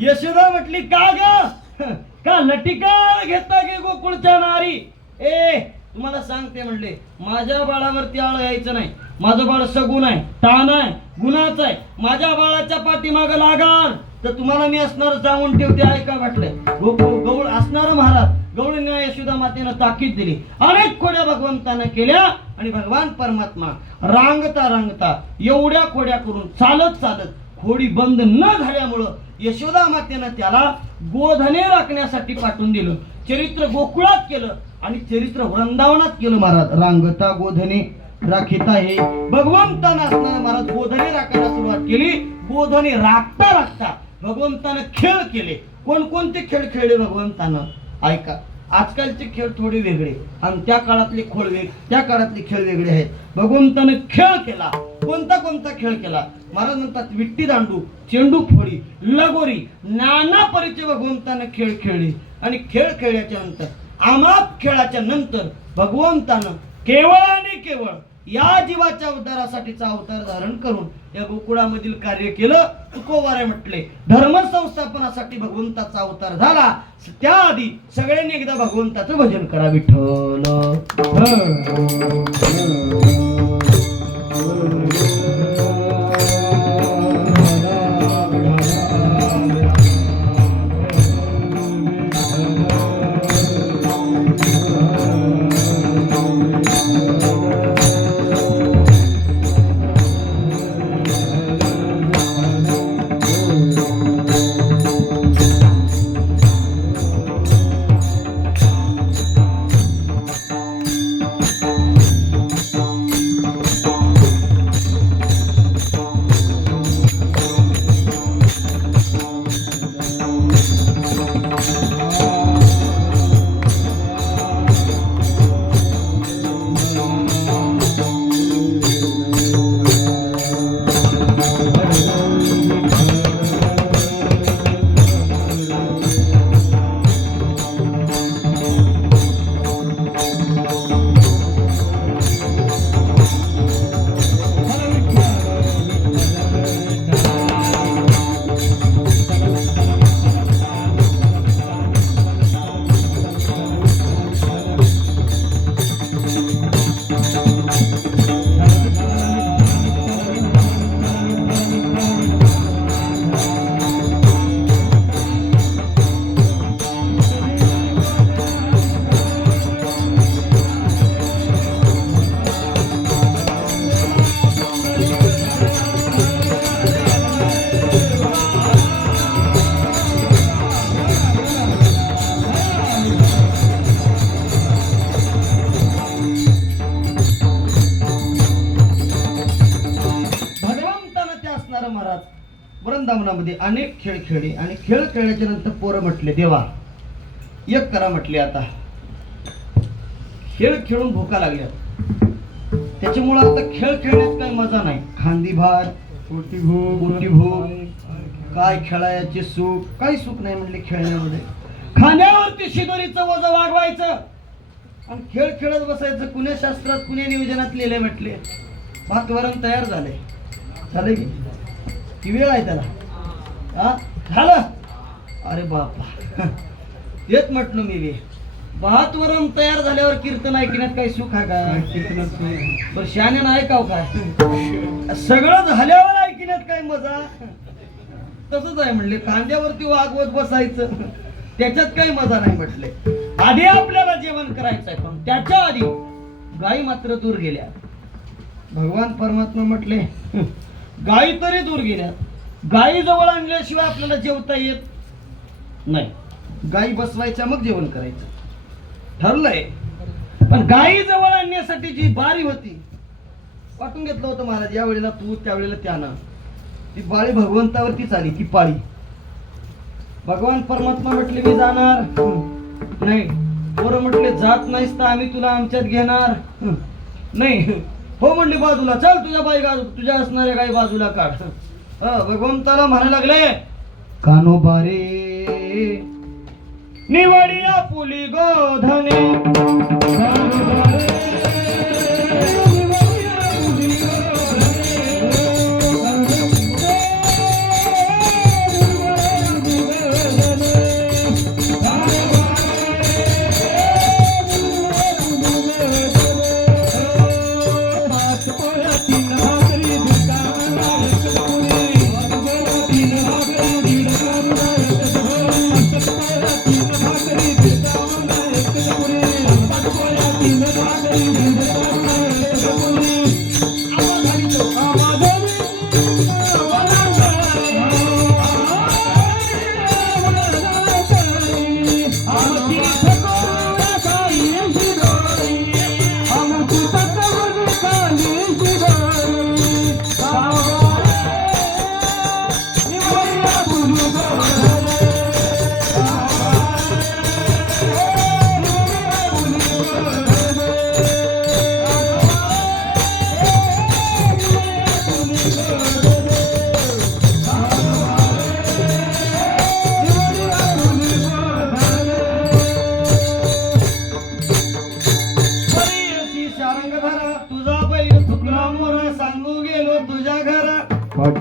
यशोदा म्हटली, का ग का लटिका घेता गे गोकुळच्या नारी. ए तुम्हाला सांगते म्हणले, माझ्या बाळावरती आळ यायचं नाही. माझं बाळ सगुण आहे, ताण आहे, गुणाचं आहे. माझ्या बाळाच्या पाठीमाग लागाल तर तुम्हाला मी असणार जाऊन ठेवते. ऐका म्हटलंय. गवळ असणार महाराज. गवळींना यशोदा मातेनं ताकीद दिली. अनेक खोड्या भगवंतानं केल्या आणि भगवान परमात्मा रांगता रांगता एवढ्या खोड्या करून चालत चालत खोडी बंद न झाल्यामुळं यशोदा मातेनं त्याला गोधने राखण्यासाठी पाठवून दिलं. चरित्र गोकुळात केलं आणि चरित्र वृंदावनात केलं महाराज. रांगता गोधने राखिता हे भगवंतानं असणारा महाराज गोधने राखायला सुरुवात केली. गोधने राखता राखता भगवंतानं खेळ केले. कोणकोणते खेळ खेळले भगवंतानं ऐका. आजकालचे खेळ थोडे वेगळे आणि त्या काळातले त्या काळातले खेळ वेगळे आहेत. भगवंतानं खेळ केला. कोणता खेळ केला महाराज म्हणतात. विट्टी दांडू, चेंडू फोडी, लगोरी, नाना परीचे भगवंतानं खेळ खेळले. आणि खेळ खेळल्याच्या नंतर आमाप खेळाच्या नंतर भगवंतानं केवळ आणि केवळ या जीवाच्या उद्धारासाठीचा अवतार धारण करून या गोकुळामधील कार्य केलं. तुकोबारे म्हटले, धर्म संस्थापनासाठी भगवंताचा अवतार झाला. त्याआधी सगळ्यांनी एकदा भगवंताचं भजन करा. विठ्ठल वृंदावनामध्ये अनेक खेळ खेळले आणि खेळ खेळल्याच्या नंतर पोरं म्हटले देवा एक करा म्हटले आता खेळ खेळून भूका लागल्या त्याच्यामुळे आता खेळ खेळण्यात काही मजा नाही खांदी भार पोटी भूक काय खेळायचे सुख काही सुख नाही म्हटले खेळण्यामध्ये खांद्यावरती शिदोरीचं वजन वाढवायचं आणि खेळ खेळत बसायचं कुण्या शास्त्रात कुण्या नियोजनात लिहिले म्हटले वातावरण तयार झाले की वेळ आहे त्याला हा झालं अरे बापा तेच म्हटलं मी वातावरण तयार झाल्यावर कीर्तन ऐकण्यात काही सुख आहे का बरं शाण्यानं ऐकाव काय सगळं झाल्यावर ऐकण्यात काय मजा तसंच आहे म्हणले खांद्यावरती वागवत बसायचं त्याच्यात काही मजा नाही म्हटले आधी आपल्याला जेवण करायचं आहे पण त्याच्या आधी गायी मात्र दूर गेल्या भगवान परमात्मा म्हटले गायी तरी दूर गेल्या गायी जवळ आणल्याशिवाय आपल्याला जेवता येत नाही गायी बसवायच्या मग जेवण करायचं ठरलंय पण गायी जवळ आणण्यासाठी जी बारी होती वाटून घेतलं होतं महाराज या वेळेला तू त्यावेळेला त्यानं ती बाळी भगवंतावरतीच आली ती पाळी भगवान परमात्मा म्हटले मी जाणार नाही पोरं म्हटले जात नाहीस तर आम्ही तुला आमच्यात घेणार नाही हो म्हणले बाजूला चल तुझ्या बाई तुझ्या असणाऱ्या गाई बाजूला काढ भगवंताला म्हणायला लागले कानोबारे निवडिया पुली गोधने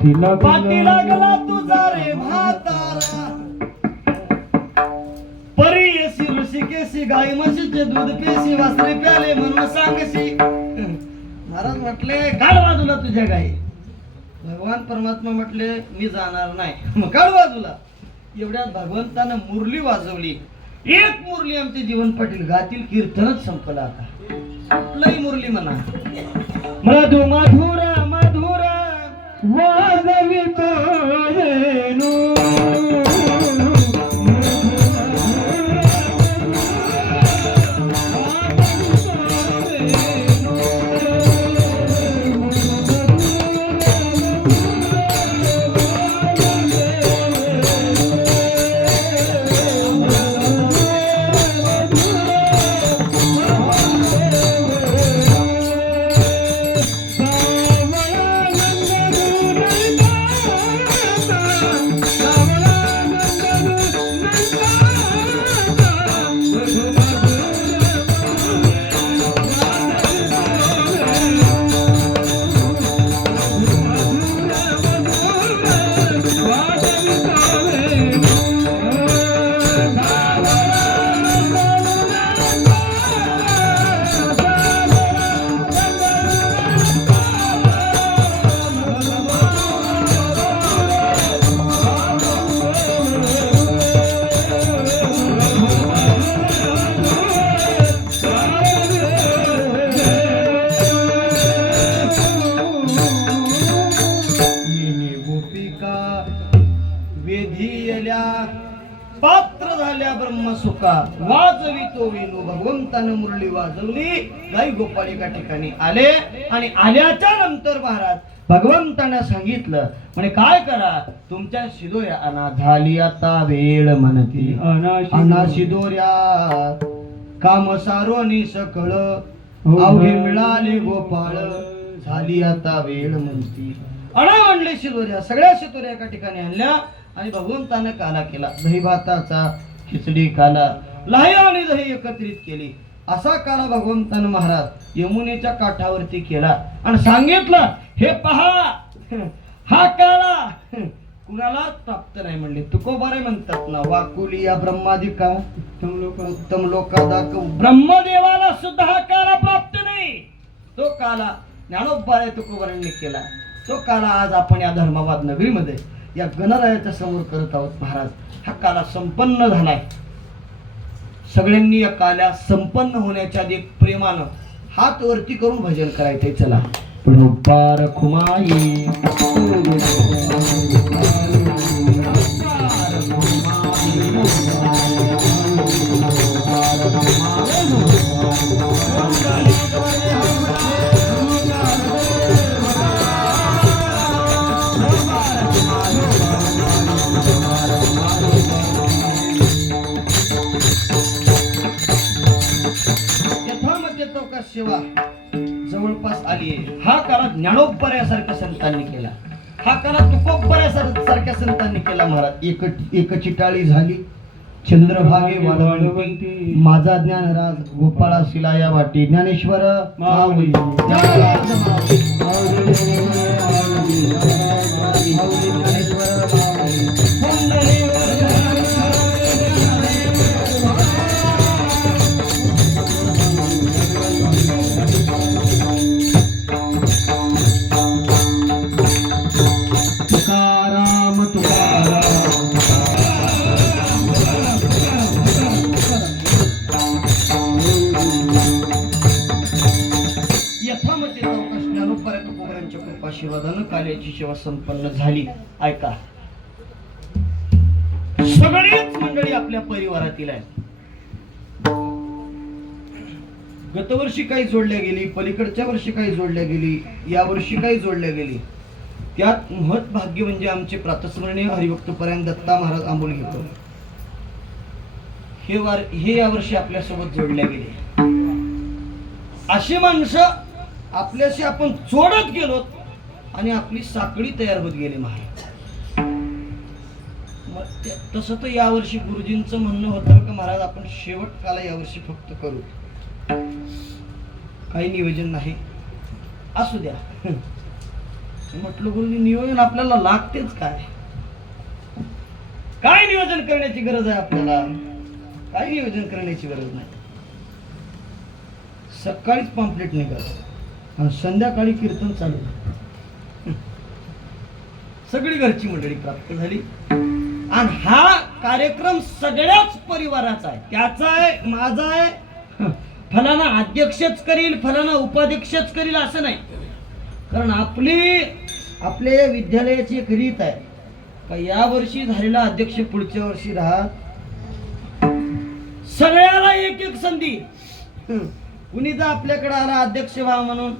पाठी लागला तुझा रे म्हातारा परी येसी ऋषिकेशी गाई म्हशीचे दूध पेशी वासरे प्याले म्हणून सांगशी महाराज म्हटले काढ बाजूला तुझ्या गाई भगवान परमात्मा म्हटले मी जाणार नाही मग काढ बाजूला एवढ्यात भगवंतानं मुरली वाजवली एक मुरली आमचे जीवन पाटील गातील कीर्तनच संपलं आता कुठलाही मुरली म्हणा मधु मधुर मधुर वाजवितो वेणू पात्र झाल्या ब्रह्मसुखा वाजवितो वेणू भगवंतानं मुरली वाजवली गाई गोपाळ एका ठिकाणी आले आणि आल्याच्या नंतर महाराज भगवंताने सांगितलं म्हणे काय करा तुमच्या शिदोऱ्या आणा झाली आता वेळ म्हणती आणा शिदोऱ्या काम सारोनी सकळ अवघे मिळाले गोपाळ झाली आता वेळ म्हणती. आणा म्हणले शिदोऱ्या. सगळ्या शिदोऱ्या एका ठिकाणी आणल्या आणि भगवंताने काला केला. दही भाताचा खिचडी काला लाह्या आणि दही एकत्रित केली. असा काला भगवंतानं महाराज यमुनेच्या काठावरती केला आणि सांगितलं हे पहा हा काला कुणाला प्राप्त नाही म्हणले. तुकोबारे म्हणतात ना वाकुली या ब्रह्मादिका उत्तम लोकादा ब्रह्मदेवाला सुद्धा हा काला प्राप्त नाही. तो काला ज्ञानोबारे तुकोबारांनी केला. तो काला आज आपण या धर्माबाद नगरीमध्ये या गणरायाच्या समोर करत आहोत. महाराज हा काला संपन्न झालाय. सगळ्यांनी या काल्या संपन्न होण्याच्या आधी प्रेमानं हात वरती करून भजन करायचंय. चला परोपार खुमाई सेवा जवळपास आली आहे. हा काळात ज्ञानोबऱ्यासारख्या संतांनी केला. हा काळात तुकोबऱ्यासारख्या संतांनी केला. महाराज एक चिटाळी झाली चंद्रभागे वाढवंती माझा ज्ञानराज गोपाळा शिला या वाटी ज्ञानेश्वर माऊली आशीर्वादानं काल्याची सेवा संपन्न झाली. ऐका सगळीच मंडळी आपल्या परिवारातील आहे. गतवर्षी काही जोडल्या गेली, पलीकडच्या वर्षी काही जोडल्या गेली, या वर्षी काही जोडल्या गेली. त्यात महत् भाग्य म्हणजे आमचे प्रातस्मरणीय हरिभक्त पर्यंत दत्ता महाराज आंबोलीकर हे या वर्षी आपल्यासोबत जोडल्या गेले. अशी माणसं आपल्याशी आपण जोडत गेलो आणि आपली साखळी तयार होत गेली. महाराज तसं तर यावर्षी गुरुजींचं म्हणणं होतं की महाराज आपण शेवट काला यावर्षी फक्त करू. काही नियोजन नाही असू द्या. म्हटलं गुरुजी नियोजन आपल्याला लागतेच काय नियोजन करण्याची गरज आहे आपल्याला? काही नियोजन करण्याची गरज नाही. सकाळीच पॉम्पलेट निघाल आणि संध्याकाळी कीर्तन चालू. सगळी घरची मंडळी प्राप्त झाली आणि हा कार्यक्रम सगळ्याच परिवाराचा आहे. त्याचा आहे, माझा आहे. फलाना अध्यक्षच करील फलाना उपाध्यक्षच करील असं नाही. कारण आपले विद्यालयाची एक रीत आहे का या वर्षी झालेला अध्यक्ष पुढच्या वर्षी राहत. सगळ्याला एक एक संधी. कुणी जर आपल्याकडे आला अध्यक्ष व्हा म्हणून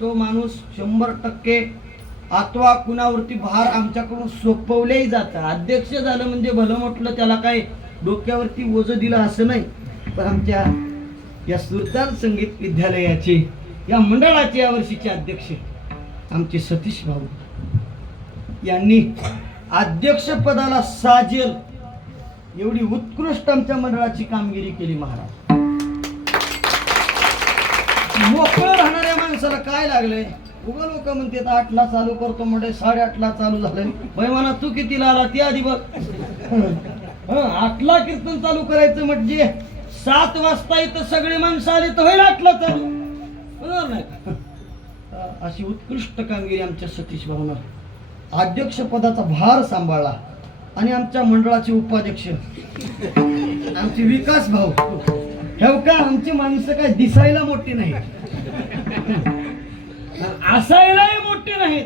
तो माणूस 100% अथवा कुणावरती भार आमच्याकडून सोपवलेही जातं. अध्यक्ष झालं म्हणजे भलं म्हटलं त्याला काय डोक्यावरती ओझं दिलं असं नाही. पण आमच्या या सुरताल संगीत विद्यालयाचे या मंडळाचे या वर्षीचे अध्यक्ष आमचे सतीश भाऊ यांनी अध्यक्ष पदाला साजेल एवढी उत्कृष्ट आमच्या मंडळाची कामगिरी केली. महाराज मोकळं राहणाऱ्या माणसाला काय लागलंय? उगा लोक म्हणतात 8ला चालू करतो म्हणजे 8:30ला चालू झालं. म्हणा तू कितीला आला ती आधी बघ. 8ला कीर्तन चालू करायचं म्हणजे 7 वाजता इथं सगळे माणसं आले तर होईल 8ला चालू. बरोबर नाही का? अशी उत्कृष्ट कामगिरी आमच्या सतीश भाऊनं अध्यक्ष पदाचा भार सांभाळला. आणि आमच्या मंडळाचे उपाध्यक्ष आमचे विकास भाऊ हे का आमची माणसं काय दिसायला मोठी नाही असायलाही मोठे नाहीत.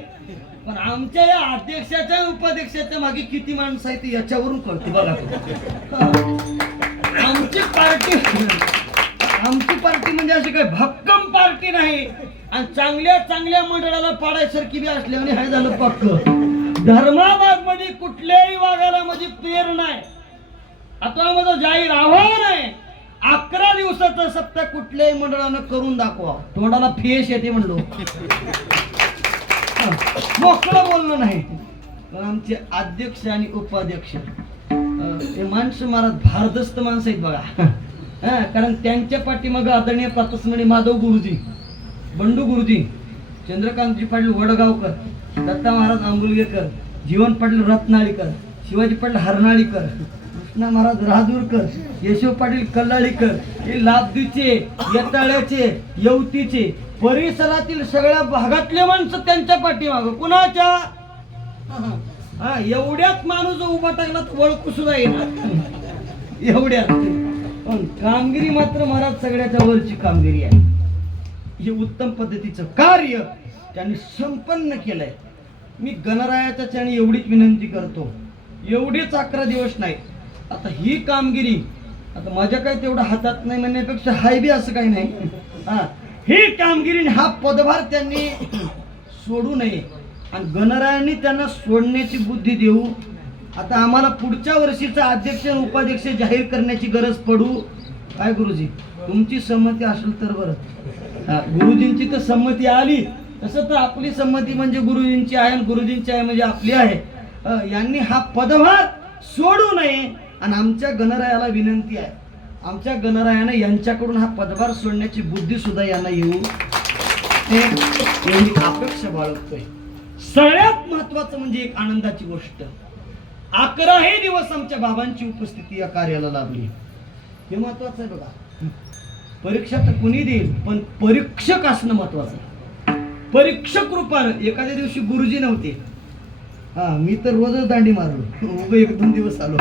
पण आमच्या या अध्यक्षाच्या उपाध्यक्षाच्या मागे किती माणसं आहेत याच्यावरून कळते बघा. आमची पार्टी म्हणजे अशी काही भक्कम पार्टी नाही. आणि चांगल्या चांगल्या मंडळाला पाडायसारखी बी असल्याने हाय झालं पक्क. धर्माबाद मध्ये कुठल्याही वाघाला म्हणजे पेर नाही. आता माझं जाहीर आव्हान आहे, 11 दिवसाचं सप्ताह कुठल्याही मंडळानं करून दाखवा. तोंडाला फेस येते म्हणलो, मोकळं बोलणं नाही. पण आमचे अध्यक्ष आणि उपाध्यक्ष हे माणसं मला भारदस्त माणसं आहेत बघा. कारण त्यांच्या पाठीमागं आदरणीय प्रातस्मरणी माधव गुरुजी, बंडू गुरुजी, चंद्रकांतजी पाटील वडगावकर, दत्ता महाराज आंबुलगेकर, जीवन पाटील रत्नाळीकर, शिवाजी पाटील हरनाळीकर, कृष्णा महाराज राजूरकर, यशव पाटील कल्लाळीकर, हे लाभदीचे, येताळ्याचे, येवतीचे, परिसरातील सगळ्या भागातले माणसं त्यांच्या पाठीमागं. कुणाच्या? एवढ्यात माणूस उभा टाकला तर ओळखू सुद्धा येणार एवढ्यात. पण कामगिरी मात्र महाराज सगळ्याच्या वरची कामगिरी आहे. हे उत्तम पद्धतीचं कार्य त्यांनी संपन्न केलंय. मी गणरायाच्या चरणी एवढीच विनंती करतो, एवढेच 11 दिवस नाही, आता ही कामगिरी आता माझ्या काही तेवढं हातात नाही म्हणण्यापेक्षा हाय बी असं काही नाही. ही कामगिरी हा पदभार त्यांनी सोडू नये आणि गणरायांनी त्यांना सोडण्याची बुद्धी देऊ. आता आम्हाला पुढच्या वर्षीचा अध्यक्ष आणि उपाध्यक्ष जाहीर करण्याची गरज पडू. काय गुरुजी, तुमची संमती असेल तर बरं. गुरुजींची तर संमती आली, तसं तर आपली संमती म्हणजे गुरुजींची आहे आणि गुरुजींची आहे म्हणजे आपली आहे. यांनी हा पदभार सोडू नये आणि आमच्या गणरायाला विनंती आहे, आमच्या गणरायानं यांच्याकडून हा पदभार सोडण्याची बुद्धी सुद्धा यांना येऊ एवढी अपेक्षा बाळगतोय. सगळ्यात महत्वाचं म्हणजे एक आनंदाची गोष्ट, 11 दिवस आमच्या बाबांची उपस्थिती या कार्याला लाभली. हे महत्वाचं आहे बघा. परीक्षा तर कुणी देईल, पण परीक्षक असणं महत्वाचं. परीक्षक रूपानं एखाद्या दिवशी गुरुजी नव्हते, मी तर रोजच दांडी मारलो, उभं 1-2 दिवस आलो.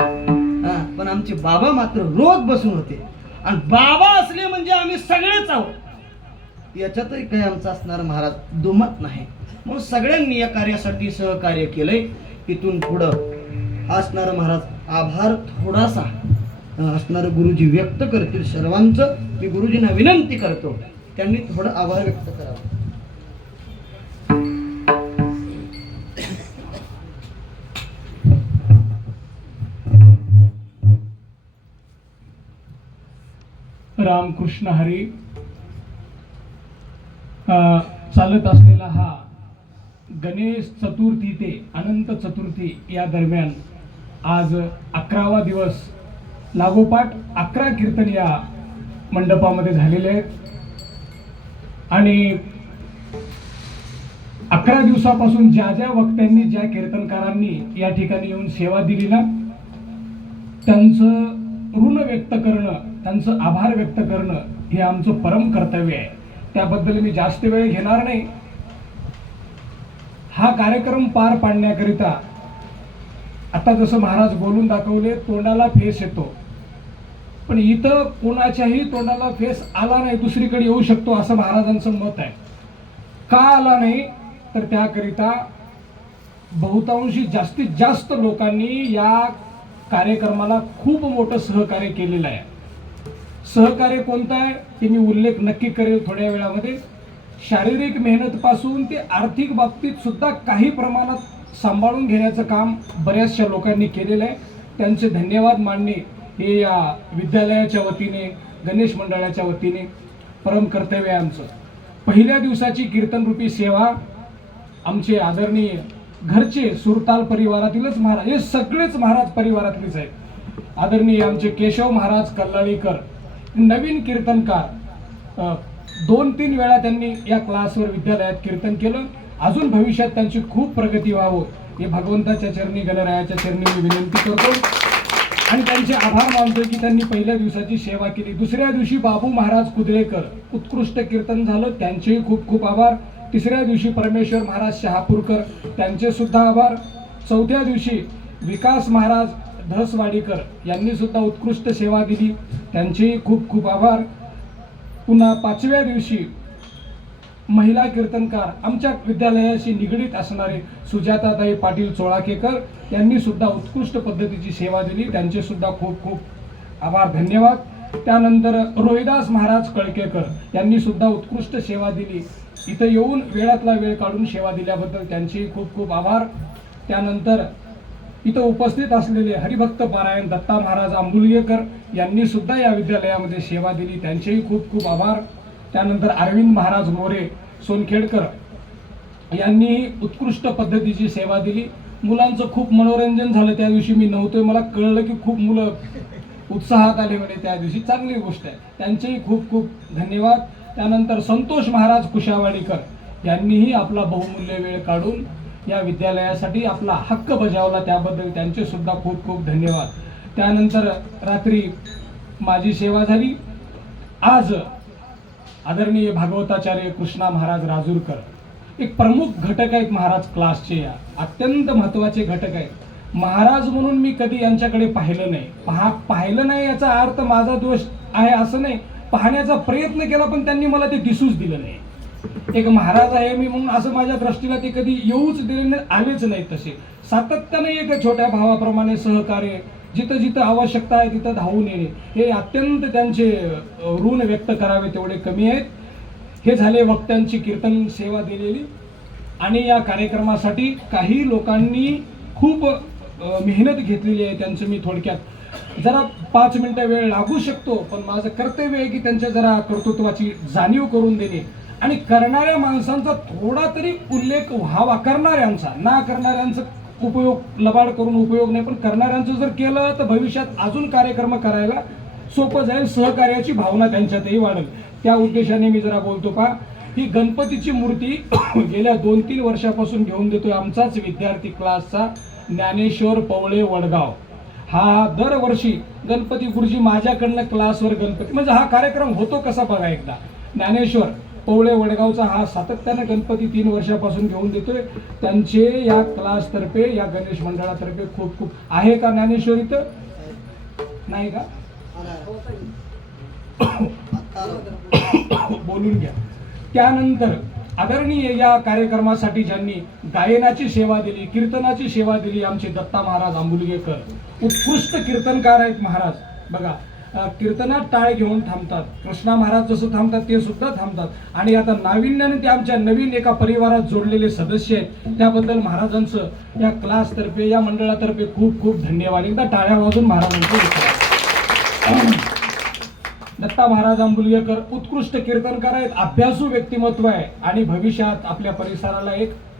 पण आमचे बाबा मात्र रोज बसून होते आणि बाबा असले म्हणजे आम्ही सगळेच आहोत. याच्यातही काही आमचं असणार महाराज दुमत नाही. मग सगळ्यांनी या कार्यासाठी सहकार्य केलंय. इथून पुढं असणार महाराज आभार थोडासा असणार गुरुजी व्यक्त करतील सर्वांचं. मी गुरुजींना विनंती करतो त्यांनी थोडं आभार व्यक्त करावं. रामकृष्ण हरी. चालत असलेला हा गणेश चतुर्थी ते अनंत चतुर्थी या दरम्यान आज 11वा दिवस लागोपाठ 11 कीर्तन या मंडपामध्ये झालेले आहेत आणि 11 दिवसापासून ज्या ज्या वक्त्यांनी, ज्या कीर्तनकारांनी या ठिकाणी येऊन सेवा दिली ना, त्यांचं ऋण व्यक्त करणं, त्यांचं आभार व्यक्त करणं हे आमचं परम कर्तव्य आहे. त्याबद्दल मी जास्त वेळ घेणार नाही. हा कार्यक्रम पार पाडण्याकरिता आता जसं महाराज बोलून दाखवले, तोंडाला फेस येतो, पण इथं कोणाच्याही तोंडाला फेस आला नाही, दुसरीकडे येऊ शकतो असं महाराजांचं मत आहे. का आला नाही तर त्याकरिता बहुतांशी जास्तीत जास्त लोकांनी या कार्यक्रमाला खूप मोठं सहकार्य केलेलं आहे. सहकार्य कोणतं आहे ते मी उल्लेख नक्की करेल थोड्या वेळामध्ये. शारीरिक मेहनत पासून ते आर्थिक बाबतीत सुद्धा काही प्रमाणात सांभाळून घेण्याचं काम बऱ्याचशा लोकांनी केलेलं आहे. त्यांचे धन्यवाद मानणे हे या विद्यालयाच्या वतीने, गणेश मंडळाच्या वतीने परम कर्तव्य आहे आमचं. पहिल्या दिवसाची कीर्तनरूपी सेवा आमचे आदरणीय घरचे सुरताल परिवारातीलच महाराज, हे सगळेच महाराज परिवारातलेच आहेत. आदरणीय आमचे केशव महाराज कल्लाळीकर, नवीन कीर्तनकार, 2-3 वेळा त्यांनी या क्लासवर विद्यालयात कीर्तन केलं. अजून भविष्यात त्यांची खूप प्रगती व्हावं हे भगवंताच्या चरणी, गणरायाच्या चरणी मी विनंती करतो आणि त्यांचे आभार मानतो की त्यांनी पहिल्या दिवसाची सेवा केली. दुसऱ्या दिवशी बाबू महाराज कुदळेकर, उत्कृष्ट कीर्तन झालं, त्यांचेही खूप खूप आभार. तिसऱ्या दिवशी परमेश्वर महाराज शहापूरकर, त्यांचे सुद्धा आभार. चौथ्या दिवशी विकास महाराज धसवाडीकर यांनी सुद्धा उत्कृष्ट सेवा दिली, त्यांचेही खूप खूप आभार. पुन्हा 5व्या दिवशी महिला कीर्तनकार आमच्या विद्यालयाशी निगडीत असणारे सुजाताताई पाटील चोळाकेकर यांनी सुद्धा उत्कृष्ट पद्धतीची सेवा दिली, त्यांचे सुद्धा खूप खूप आभार, धन्यवाद. त्यानंतर रोहिदास महाराज कळकेकर यांनी सुद्धा उत्कृष्ट सेवा दिली. इथं येऊन वेळातला वेळ काढून सेवा दिल्याबद्दल त्यांचे खूप खूप आभार. त्यानंतर इथं उपस्थित असलेले हरिभक्त पारायण दत्ता महाराज आंबुलगेकर यांनी सुद्धा या विद्यालयामध्ये सेवा दिली, त्यांचेही खूप खूप आभार. त्यानंतर अरविंद महाराज मोरे सोनखेडकर यांनी उत्कृष्ट पद्धतीची सेवा दिली. मुलांचं खूप मनोरंजन झालं, त्या दिवशी मी नव्हतोय, मला कळलं की खूप मुलं उत्साहात आले म्हणे त्या दिवशी, चांगली गोष्ट आहे, त्यांचेही खूप खूप धन्यवाद. त्यानंतर संतोष महाराज कुशावाडीकर यांनीही आपला बहुमूल्य वेळ काढून या विद्यालयासाठी आपला हक्क बजावला, त्याबद्दल त्यांचे सुद्धा खूप खूप धन्यवाद. त्यानंतर रात्री माझी सेवा झाली. आज आदरणीय भागवताचार्य कृष्णा महाराज राजूरकर एक प्रमुख घटक आहेत महाराज क्लासचे, या अत्यंत महत्त्वाचे घटक आहेत. महाराज म्हणून मी कधी यांच्याकडे पाहिलं नाही. पाहिलं नाही याचा अर्थ माझा दोष आहे असं नाही, पाहण्याचा प्रयत्न केला पण त्यांनी मला ते दिसूच दिलं नाही. एक महाराज आहे मी म्हणून असं माझ्या दृष्टीला ते कधी येऊच दिले नाही, आलेच नाही. तसे सातत्याने एक छोट्या भावाप्रमाणे सहकार्य, जिथं जिथं आवश्यकता आहे तिथं धावून येणे, हे अत्यंत त्यांचे ऋण व्यक्त करावे तेवढे कमी आहेत. हे झाले वक्त्यांची कीर्तन सेवा दिलेली. आणि या कार्यक्रमासाठी काही लोकांनी खूप मेहनत घेतलेली आहे, त्यांचं मी थोडक्यात जरा 5 मिनिटं वेळ लागू शकतो, पण माझं कर्तव्य आहे की त्यांच्या जरा कर्तृत्वाची जाणीव करून देणे आणि करणाऱ्या माणसांचा थोडा तरी उल्लेख व्हावा. करणाऱ्यांचा, ना करणाऱ्यांचा उपयोग लबाड करून उपयोग नाही, पण करणाऱ्यांचं जर केलं तर भविष्यात अजून कार्यक्रम करायला सोपं जाईल, सहकार्याची भावना त्यांच्यातही वाढेल. त्या उद्देशाने मी जरा बोलतो. पहा, ही गणपतीची मूर्ती गेल्या 2-3 वर्षापासून घेऊन देतोय आमचाच विद्यार्थी क्लासचा ज्ञानेश्वर पवळे वडगाव. हा दरवर्षी गणपती गुरुजी माझ्याकडनं क्लासवर गणपती, म्हणजे हा कार्यक्रम होतो कसा बघा एकदा. ज्ञानेश्वर पवळे वडगावचा हा सातत्यानं गणपती 3 वर्षापासून घेऊन देतोय. त्यांचे या क्लासतर्फे, या गणेश मंडळातर्फे खूप खूप आहे का ज्ञानेश्वर इथं नाही का? बोलून घ्या. त्यानंतर आदरणीय या कार्यक्रमासाठी ज्यांनी गायनाची सेवा दिली, कीर्तनाची सेवा दिली, आमचे दत्ता महाराज आंबुलगेकर उत्कृष्ट कीर्तनकार आहेत महाराज. बघा, कीर्तनात टाळ घेऊन थांबतात, कृष्णा महाराज जसं थांबतात ते सुद्धा थांबतात. आणि आता नाविन्याने ते आमच्या नवीन एका परिवारात जोडलेले सदस्य आहेत, त्याबद्दल महाराजांचं या क्लासतर्फे, या मंडळातर्फे खूप खूप धन्यवाद. एकदा टाळ्या वाजून महाराजांचं. दत्ता महाराज आंबुलगेकर उत्कृष्ट कीर्तनकार आहेत, अभ्यासू व्यक्तिमत्व आहे आणि भविष्यात आपल्या परिसराला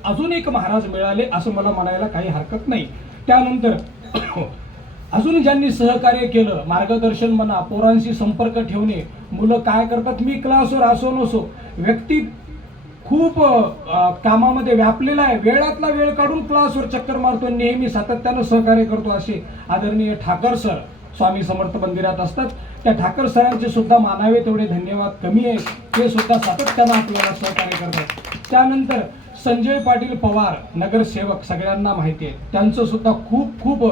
अजून एक महाराज मिळाले असं मला म्हणायला काही हरकत नाही. त्यानंतर अजून ज्यांनी सहकार्य केलं, मार्गदर्शन म्हणा, पोरांशी संपर्क ठेवणे, मुलं काय करतात, मी क्लासवर असो नसो, व्यक्ती खूप कामामध्ये व्यापलेला आहे, वेळातला वेळ काढून क्लासवर चक्कर मारतो, नेहमी सातत्यानं सहकार्य करतो, असे आदरणीय ठाकर सर स्वामी समर्थ मंदिरात असतात. त्या ठाकर सरांचे सुद्धा मानावे तेवढे धन्यवाद कमी आहेत, ते सुद्धा सातत्यानं आपल्याला सहकार्य करतात. त्यानंतर संजय पाटील पवार नगरसेवक सगळ्यांना माहिती आहे, त्यांचं सुद्धा खूप खूप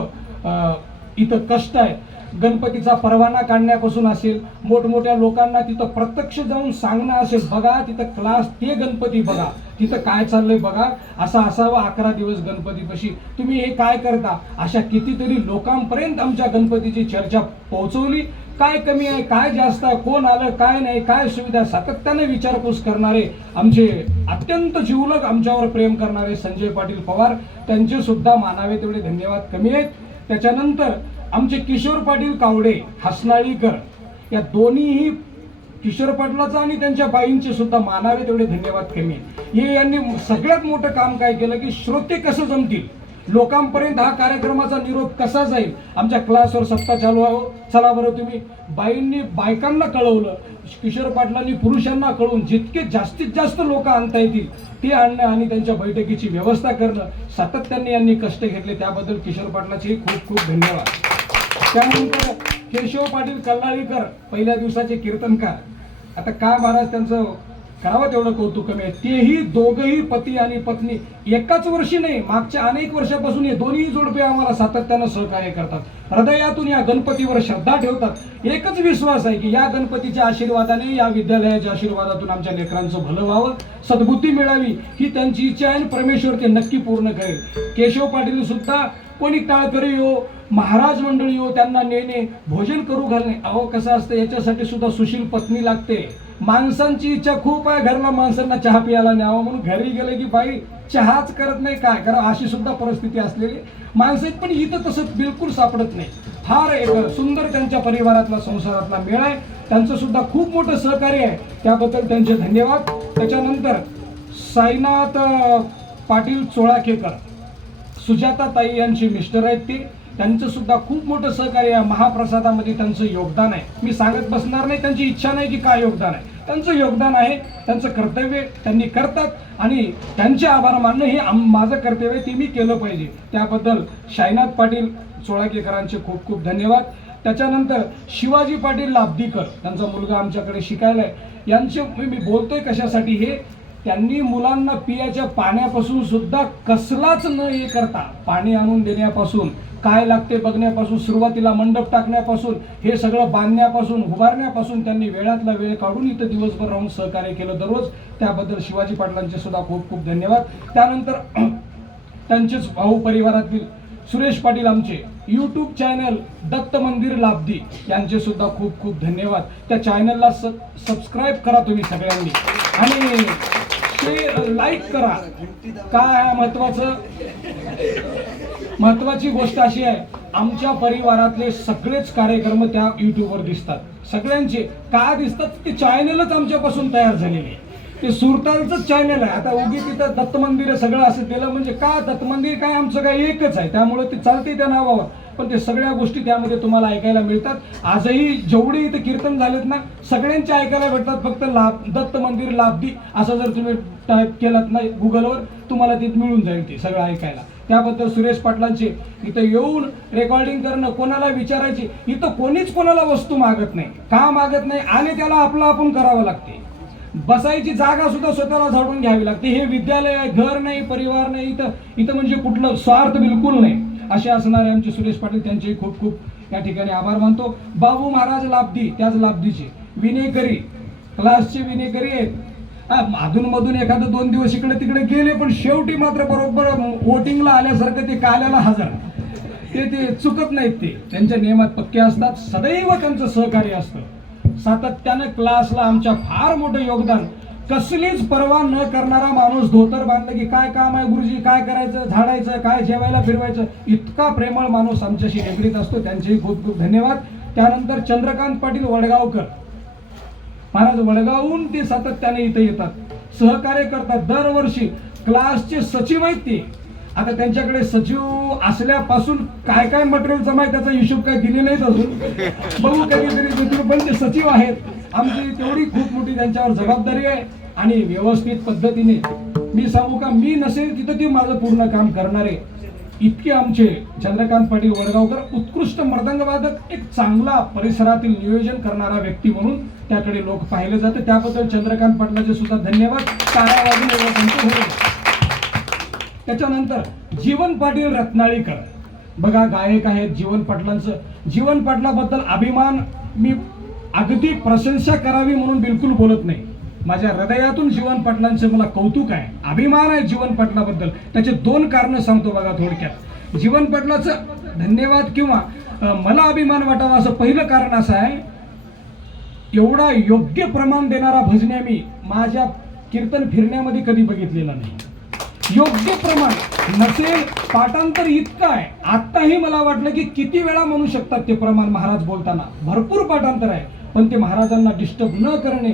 इथं कष्ट आहे. गणपतीचा परवाना काढण्यापासून असेल, मोठमोठ्या लोकांना तिथं प्रत्यक्ष जाऊन सांगणं असेल, बघा तिथं क्लास, ते गणपती बघा, तिथं काय चाललंय बघा, असं असावं 11 दिवस गणपतीपाशी, तुम्ही हे काय करता, अशा कितीतरी लोकांपर्यंत आमच्या गणपतीची चर्चा पोहोचवली. काय कमी आहे, काय जास्त आहे, कोण आलं, काय नाही, काय सुविधा, सातत्याने विचारपूस करणारे आमचे अत्यंत जिवलग आमच्यावर प्रेम करणारे संजय पाटील पवार, त्यांचे सुद्धा मानावे तेवढे धन्यवाद कमी आहेत. त्याच्यानंतर आमचे किशोर पाटील कावडे हसनाळीकर, या दोन्हीही किशोर पाटलाचा आणि त्यांच्या बाईंचे सुद्धा मानावे तेवढे धन्यवाद कमी आहेत. हे यांनी सगळ्यात मोठं काम काय केलं की श्रोते कसं जमतील, लोकांपर्यंत हा कार्यक्रमाचा निरोप कसा जाईल. आमच्या क्लासवर सत्ता चालू आहे, चला बरं तुम्ही, बाईंनी बायकांना कळवलं, किशोर पाटलांनी पुरुषांना कळवून जितके जास्तीत जास्त लोक आणता येतील ते आणणं आणि त्यांच्या बैठकीची व्यवस्था करणं, सातत्याने यांनी कष्ट घेतले, त्याबद्दल किशोर पाटलाचे खूप खूप धन्यवाद. त्यानंतर केशव पाटील कल्लाळीकर पहिल्या दिवसाचे कीर्तनकार, आता काय महाराज त्यांचं करावं तेवढं कौतुक कमी आहे. तेही दोघंही पती आणि पत्नी एकाच वर्षी नाही, मागच्या अनेक वर्षापासून हे दोन्ही जोडपे आम्हाला सातत्यानं सहकार्य करतात, हृदयातून या गणपतीवर श्रद्धा ठेवतात. एकच विश्वास आहे की या गणपतीच्या आशीर्वादाने, या विद्यालयाच्या आशीर्वादातून आमच्या लेकरांचं भलं व्हावं, सद्बुद्धी मिळावी, ही त्यांची इच्छा आहे आणि परमेश्वर ते नक्की पूर्ण करेल. केशव पाटील सुद्धा कोणी टाळकरी हो, महाराज मंडळी हो, त्यांना नेणे, भोजन करू घालणे. अहो कसं असतं, याच्यासाठी सुद्धा सुशील पत्नी लागते. माणसांची इच्छा खूप आहे घरला माणसांना चहा प्यायला न्यावं म्हणून, घरी गेले की बाई चहाच करत नाही, काय करा अशी सुद्धा परिस्थिती असलेली माणसं आहेत. पण इथं तसं बिलकुल सापडत नाही. फार एक सुंदर त्यांच्या परिवारातला संसारातला मेळ आहे. त्यांचं सुद्धा खूप मोठं सहकार्य आहे, त्याबद्दल त्यांचे धन्यवाद. त्याच्यानंतर साईनाथ पाटील चोळाकेकर, सुजाता ताई यांचे मिस्टर आहेत ते, त्यांचं सुद्धा खूप मोठं सहकार्य आहे. महाप्रसादामध्ये त्यांचं योगदान आहे. मी सांगत बसणार नाही, त्यांची इच्छा नाही की काय योगदान आहे, त्यांचं योगदान आहे, त्यांचं कर्तव्य त्यांनी करतात आणि त्यांचे आभार मानणं हे माझं कर्तव्य आहे, ते मी केलं पाहिजे. त्याबद्दल साईनाथ पाटील चोळाकेकरांचे खूप खूप धन्यवाद. त्याच्यानंतर शिवाजी पाटील लाब्दीकर, त्यांचा मुलगा आमच्याकडे शिकायला आहे. यांचे मी बोलतोय कशासाठी, हे त्यांनी मुलांना पियाच्या पाण्यापासून सुद्धा कसलाच न हे करता, पाणी आणून देण्यापासून, काय लागते बघण्यापासून, सुरुवातीला मंडप टाकण्यापासून, हे सगळं बांधण्यापासून, उभारण्यापासून त्यांनी वेळातला वेळ काढून इथं दिवसभर राहून सहकार्य केलं दररोज. त्याबद्दल शिवाजी पाटलांचे सुद्धा खूप खूप धन्यवाद. त्यानंतर त्यांचेच भाऊ परिवारातील सुरेश पाटील, आमचे यूट्यूब चॅनल दत्त मंदिर लाब्दी, यांचे सुद्धा खूप खूप धन्यवाद. त्या चॅनलला सबस्क्राईब करा तुम्ही सगळ्यांनी आणि ते लाईक करा. काय महत्वाची गोष्ट अशी आहे, आमच्या परिवारातले सगळेच कार्यक्रम त्या युट्यूबवर दिसतात. सगळ्यांचे का दिसतात, ते चॅनलच आमच्यापासून तयार झालेले आहे. ते सुरतालचंच चॅनल आहे. आता उगी तिथं दत्त मंदिर सगळं असं केलं म्हणजे का, दत्त मंदिर काय आमचं काय एकच आहे, त्यामुळे ते चालते त्या नावावर. पण ते सगळ्या गोष्टी त्यामध्ये तुम्हाला ऐकायला मिळतात. आजही जेवढे इथे कीर्तन झालेत ना, सगळ्यांचे ऐकायला भेटतात. फक्त दत्त मंदिर लाब्दी असं जर तुम्ही टाईप केलात ना गुगलवर, तुम्हाला ते मिळून जाईल ते सगळं ऐकायला. त्याबद्दल सुरेश पाटलांचे इथं येऊन रेकॉर्डिंग करणं, कोणाला विचारायची, इथं कोणीच कोणाला वस्तू मागत नाही, का मागत नाही, आणि त्याला आपलं आपण करावं लागते. बसायची जागा सुद्धा स्वतःला झाडून घ्यावी लागते. हे विद्यालय आहे, घर नाही, परिवार नाही, इथं म्हणजे कुठलं स्वार्थ बिलकुल नाही. असे असणारे आमचे सुरेश पाटील, त्यांचे खूप खूप या ठिकाणी आभार मानतो. बाबू महाराज लाब्दी, त्याच लाब्दीचे विनेकरी, क्लासचे विनेकरी आहेत. अधूनमधून एखादं 2 दिवस इकडे तिकडे गेले, पण शेवटी मात्र बरोबर वोटिंगला आल्यासारखं ते काल्याला हजर. ते चुकत नाहीत, ते त्यांच्या नियमात पक्के असतात. सदैव त्यांचं सहकार्य असतं. सातत्यानं क्लासला आमच्या फार मोठं योगदान. कसलीच पर्वा न करणारा माणूस, धोतर बांधलं की काय काम आहे गुरुजी, काय करायचं, झाडायचं, काय जेवायला फिरवायचं, इतका प्रेमळ माणूस आमच्याशी निगडीत असतो. त्यांचेही खूप खूप धन्यवाद. त्यानंतर चंद्रकांत पाटील वडगावकर महाराज, वडगावहून ते सातत्याने इथे येतात, सहकार्य करतात. दरवर्षी क्लासचे सचिव आहेत ते. आता त्यांच्याकडे सचिव असल्यापासून काय काय मटेरियल जमा आहे त्याचा हिशोब काय दिले नाहीत अजून, बघू कधीतरी. पण ते सचिव आहेत आमची, तेवढी खूप मोठी त्यांच्यावर जबाबदारी आहे. आणि व्यवस्थित पद्धतीने मी सांगू का, मी नसेल तिथं ते माझं पूर्ण काम करणारे इतके आमचे चंद्रकांत पाटील वडगावकर उत्कृष्ट मृदंगवादक, एक चांगला परिसरातील नियोजन करणारा व्यक्ती म्हणून त्याकडे लोक पाहिले जाते. त्याबद्दल चंद्रकांत पाटलाचे सुद्धा धन्यवाद. टाळ्या वाजून. त्याच्यानंतर जीवन पाटील रत्नाळीकर, बघा गायक आहेत. जीवन पाटलांचं, जीवन पाटलाबद्दल अभिमान, मी अगदी प्रशंसा करावी म्हणून बिलकुल बोलत नाही. माझ्या हृदयातून जीवन पाटलांचे मला कौतुक आहे, अभिमान आहे जीवन पाटलाबद्दल. त्याचे 2 कारणं सांगतो बघा थोडक्यात. जीवन पाटलाचं धन्यवाद किंवा मला अभिमान वाटावा असं पहिलं कारण असं आहे, एवढा योग्य प्रमाण देणारा भजन्या मी माझ्या कीर्तन फिरण्यामध्ये कधी बघितलेला नाही. योग्य प्रमाण नसेल, पाठांतर इतकं आहे. आत्ताही मला वाटलं की किती वेळा म्हणू शकतात ते प्रमाण महाराज बोलताना. भरपूर पाठांतर आहे, पण ते महाराजांना डिस्टर्ब न करणे,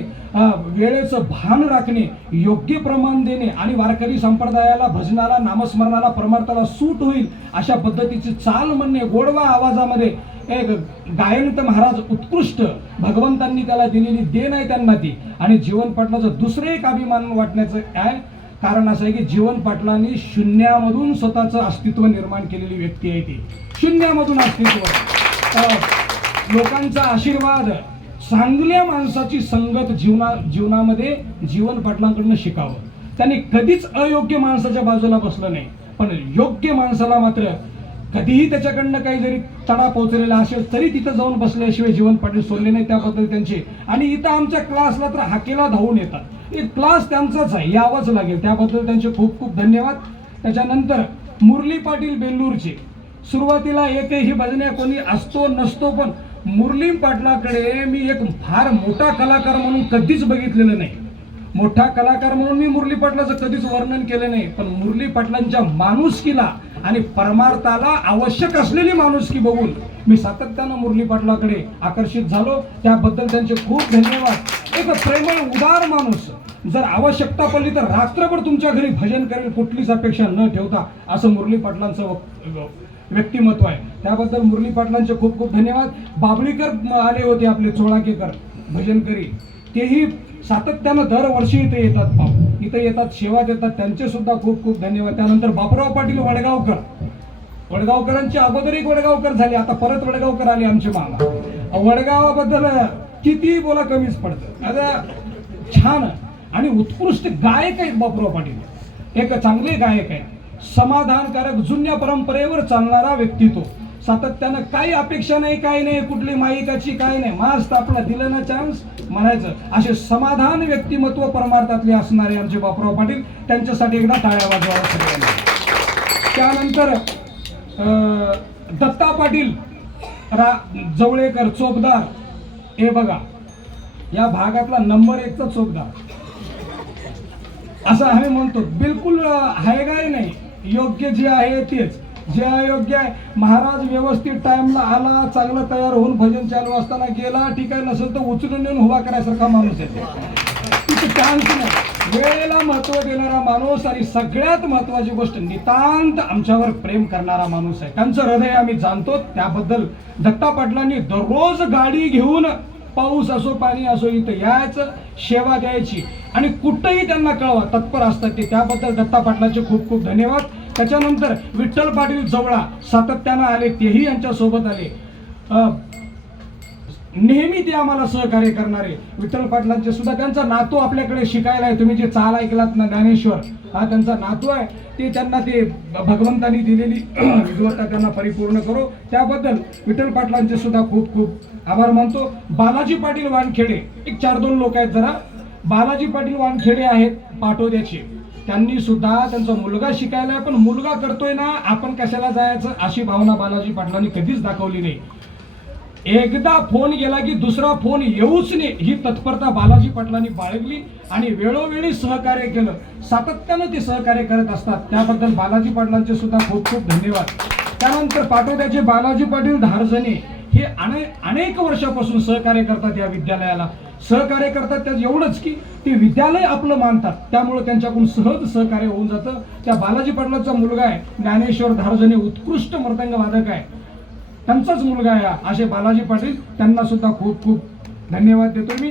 वेळेचं भान राखणे, योग्य प्रमाण देणे आणि वारकरी संप्रदायाला, भजनाला, नामस्मरणाला, परमार्थाला सूट होईल अशा पद्धतीची चाल म्हणणे, गोडवा आवाजामध्ये एक गायन तर महाराज उत्कृष्ट, भगवंतांनी त्याला दिलेली देण आहे त्यांना ती. आणि जीवन पाटलाचं दुसरं एक अभिमान वाटण्याचं आहे कारण असं आहे की जीवन पाटलांनी शून्यामधून स्वतःचं अस्तित्व निर्माण केलेली व्यक्ती आहे ती. शून्यामधून अस्तित्व, लोकांचा आशीर्वाद, चांगल्या माणसाची संगत जीवनामध्ये जीवन पाटलांकडून शिकावं. त्यांनी कधीच अयोग्य माणसाच्या बाजूला बसलं नाही, पण योग्य माणसाला मात्र कधीही त्याच्याकडनं काही जरी तडा पोचलेला असेल तरी तिथं जाऊन बसल्याशिवाय जीवन पाटील सोडले नाही. त्याबद्दल त्यांचे, आणि इथं आमच्या क्लासला तर हाकेला धावून येतात. एक क्लास त्यांचाच आहे, यावंच लागेल. त्याबद्दल त्यांचे खूप खूप धन्यवाद. त्याच्यानंतर मुरली पाटील बेल्लूरचे, सुरुवातीला एकही भजन्या कोणी असतो नसतो, पण मुरली पाटलाकडे मी एक फार मोठा कलाकार म्हणून कधीच बघितलेलं नाही. मोठा कलाकार म्हणून मी मुरली पाटलाचं कधीच वर्णन केलं नाही, पण मुरली पाटलांच्या माणुसकीला आणि परमार्थाला आवश्यक असलेली माणुसकी बघून मी सातत्यानं मुरली पाटलाकडे आकर्षित झालो. त्याबद्दल त्यांचे खूप धन्यवाद. एक प्रेमळ उदार माणूस, जर आवश्यकता पडली तर रात्रभर तुमच्या घरी भजन करेल, कुठलीच अपेक्षा न ठेवता, असं मुरली पाटलांचं व्यक्तिमत्व आहे. त्याबद्दल मुरली पाटलांचे खूप खूप धन्यवाद. बाबळीकर आले होते आपले चोळाकेकर भजनकरी, तेही सातत्यानं दरवर्षी इथे येतात. इथे येतात, सेवा देतात, त्यांचे सुद्धा खूप खूप धन्यवाद. त्यानंतर बापूराव पाटील वडगावकर, वडगावकरांचे अगोदर एक वडगावकर झाले, आता परत वडगावकर आले आमचे मामा. वडगावाबद्दल किती बोला कमीच पडतं. आता छान आणि उत्कृष्ट गायक आहेत बापूराव पाटील, एक चांगले गायक आहे, समाधानकारक जुन्या परंपरेवर चालणारा व्यक्तित्व. सातत्यानं काही अपेक्षा नाही, काही नाही, कुठली माईकाची काही नाही, मस्त आपला दिलं ना चान्स म्हणायचं, असे समाधान व्यक्तिमत्व परमार्थातले असणारे आमचे बापूराव पाटील. त्यांच्यासाठी एकदा टाळ्या वाजवाव्या सगळ्यांनी. त्यानंतर दत्ता पाटील जवळेकर चोपदार, हे बघा या भागातला नंबर 1चा चोपदार असं आम्ही म्हणतो. बिलकुल हायगाय नाही, योग्य जे आहे तेच, जे अयोग्य आहे. महाराज व्यवस्थित टाइमला आला, चांगलं तयार होऊन भजन चालू असताना गेला, ठीक आहे, नसेल तर उचलून नेऊन उभा करायसारखा माणूस आहे. तिथे चान्स नाही, वेळेला महत्व देणारा माणूस, आणि सगळ्यात महत्वाची गोष्ट नितांत आमच्यावर प्रेम करणारा माणूस आहे. त्यांचं हृदय आम्ही जाणतो. त्याबद्दल दत्ता पाटलांनी दररोज गाडी घेऊन पाऊस असो पाणी असो इथं यायचं, सेवा द्यायची, आणि कुठंही त्यांना कळवा तत्पर असतात ते. त्याबद्दल दत्ता पाटलांचे खूप खूप धन्यवाद. त्याच्यानंतर विठ्ठल पाटील जवळा सातत्यानं आले, तेही यांच्या सोबत आले. नेहमी ते आम्हाला सहकार्य करणारे विठ्ठल पाटलांचे सुद्धा. त्यांचा नातू आपल्याकडे शिकायला आहे, तुम्ही जे चाल ऐकलात ना ज्ञानेश्वर, हा त्यांचा नातू आहे. ते त्यांना ते भगवंतांनी दिलेली विद्वत्ता त्यांना परिपूर्ण करो. त्याबद्दल विठ्ठल पाटलांचे सुद्धा खूप खूप आभार मानतो. बालाजी पाटील वानखेडे, एक 4-2 लोक आहेत जरा. बालाजी पाटील वानखेडे आहेत पाटोद्याचे, त्यांनी सुद्धा त्यांचा मुलगा शिकायला आहे, पण मुलगा करतोय ना, आपण कशाला जायचं अशी भावना बालाजी पाटलांनी कधीच दाखवली नाही. एकदा फोन गेला की दुसरा फोन येऊच नाही, ही तत्परता बालाजी पाटलांनी बाळगली आणि वेळोवेळी सहकार्य केलं. सातत्यानं ते सहकार्य करत असतात. त्याबद्दल बालाजी पाटलांचे सुद्धा खूप खूप धन्यवाद. त्यानंतर पाटोद्याचे बालाजी पाटील धारजणे हे अनेक वर्षापासून सहकार्य करतात या विद्यालयाला. सहकार्य करतात त्यात एवढंच की ते विद्यालय आपलं मानतात, त्यामुळे त्यांच्याकडून सहज सहकार्य होऊन जातं. त्या बालाजी पाटलांचा मुलगा आहे ज्ञानेश्वर धारजणे, उत्कृष्ट मृदंग वादक आहे, त्यांचाच मुलगा आहे असे बालाजी पाटील. त्यांना सुद्धा खूप खूप धन्यवाद देतो मी.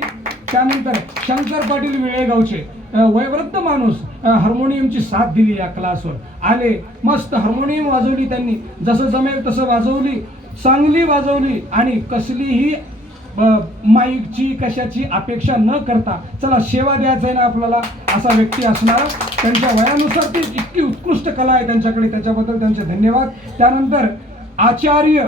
त्यानंतर शंकर पाटील वेळेगावचे, वयवृद्ध माणूस, हार्मोनियमची साथ दिली या क्लासवर. आले, मस्त हार्मोनियम वाजवली त्यांनी, जसं जमेल तसं वाजवली, चांगली वाजवली, आणि कसलीही माईकची कशाची अपेक्षा न करता, चला सेवा द्यायचं आहे ना आपल्याला, असा व्यक्ती असणारा. त्यांच्या वयानुसार ती इतकी उत्कृष्ट कला आहे त्यांच्याकडे, त्याच्याबद्दल त्यांचे धन्यवाद. त्यानंतर आचार्य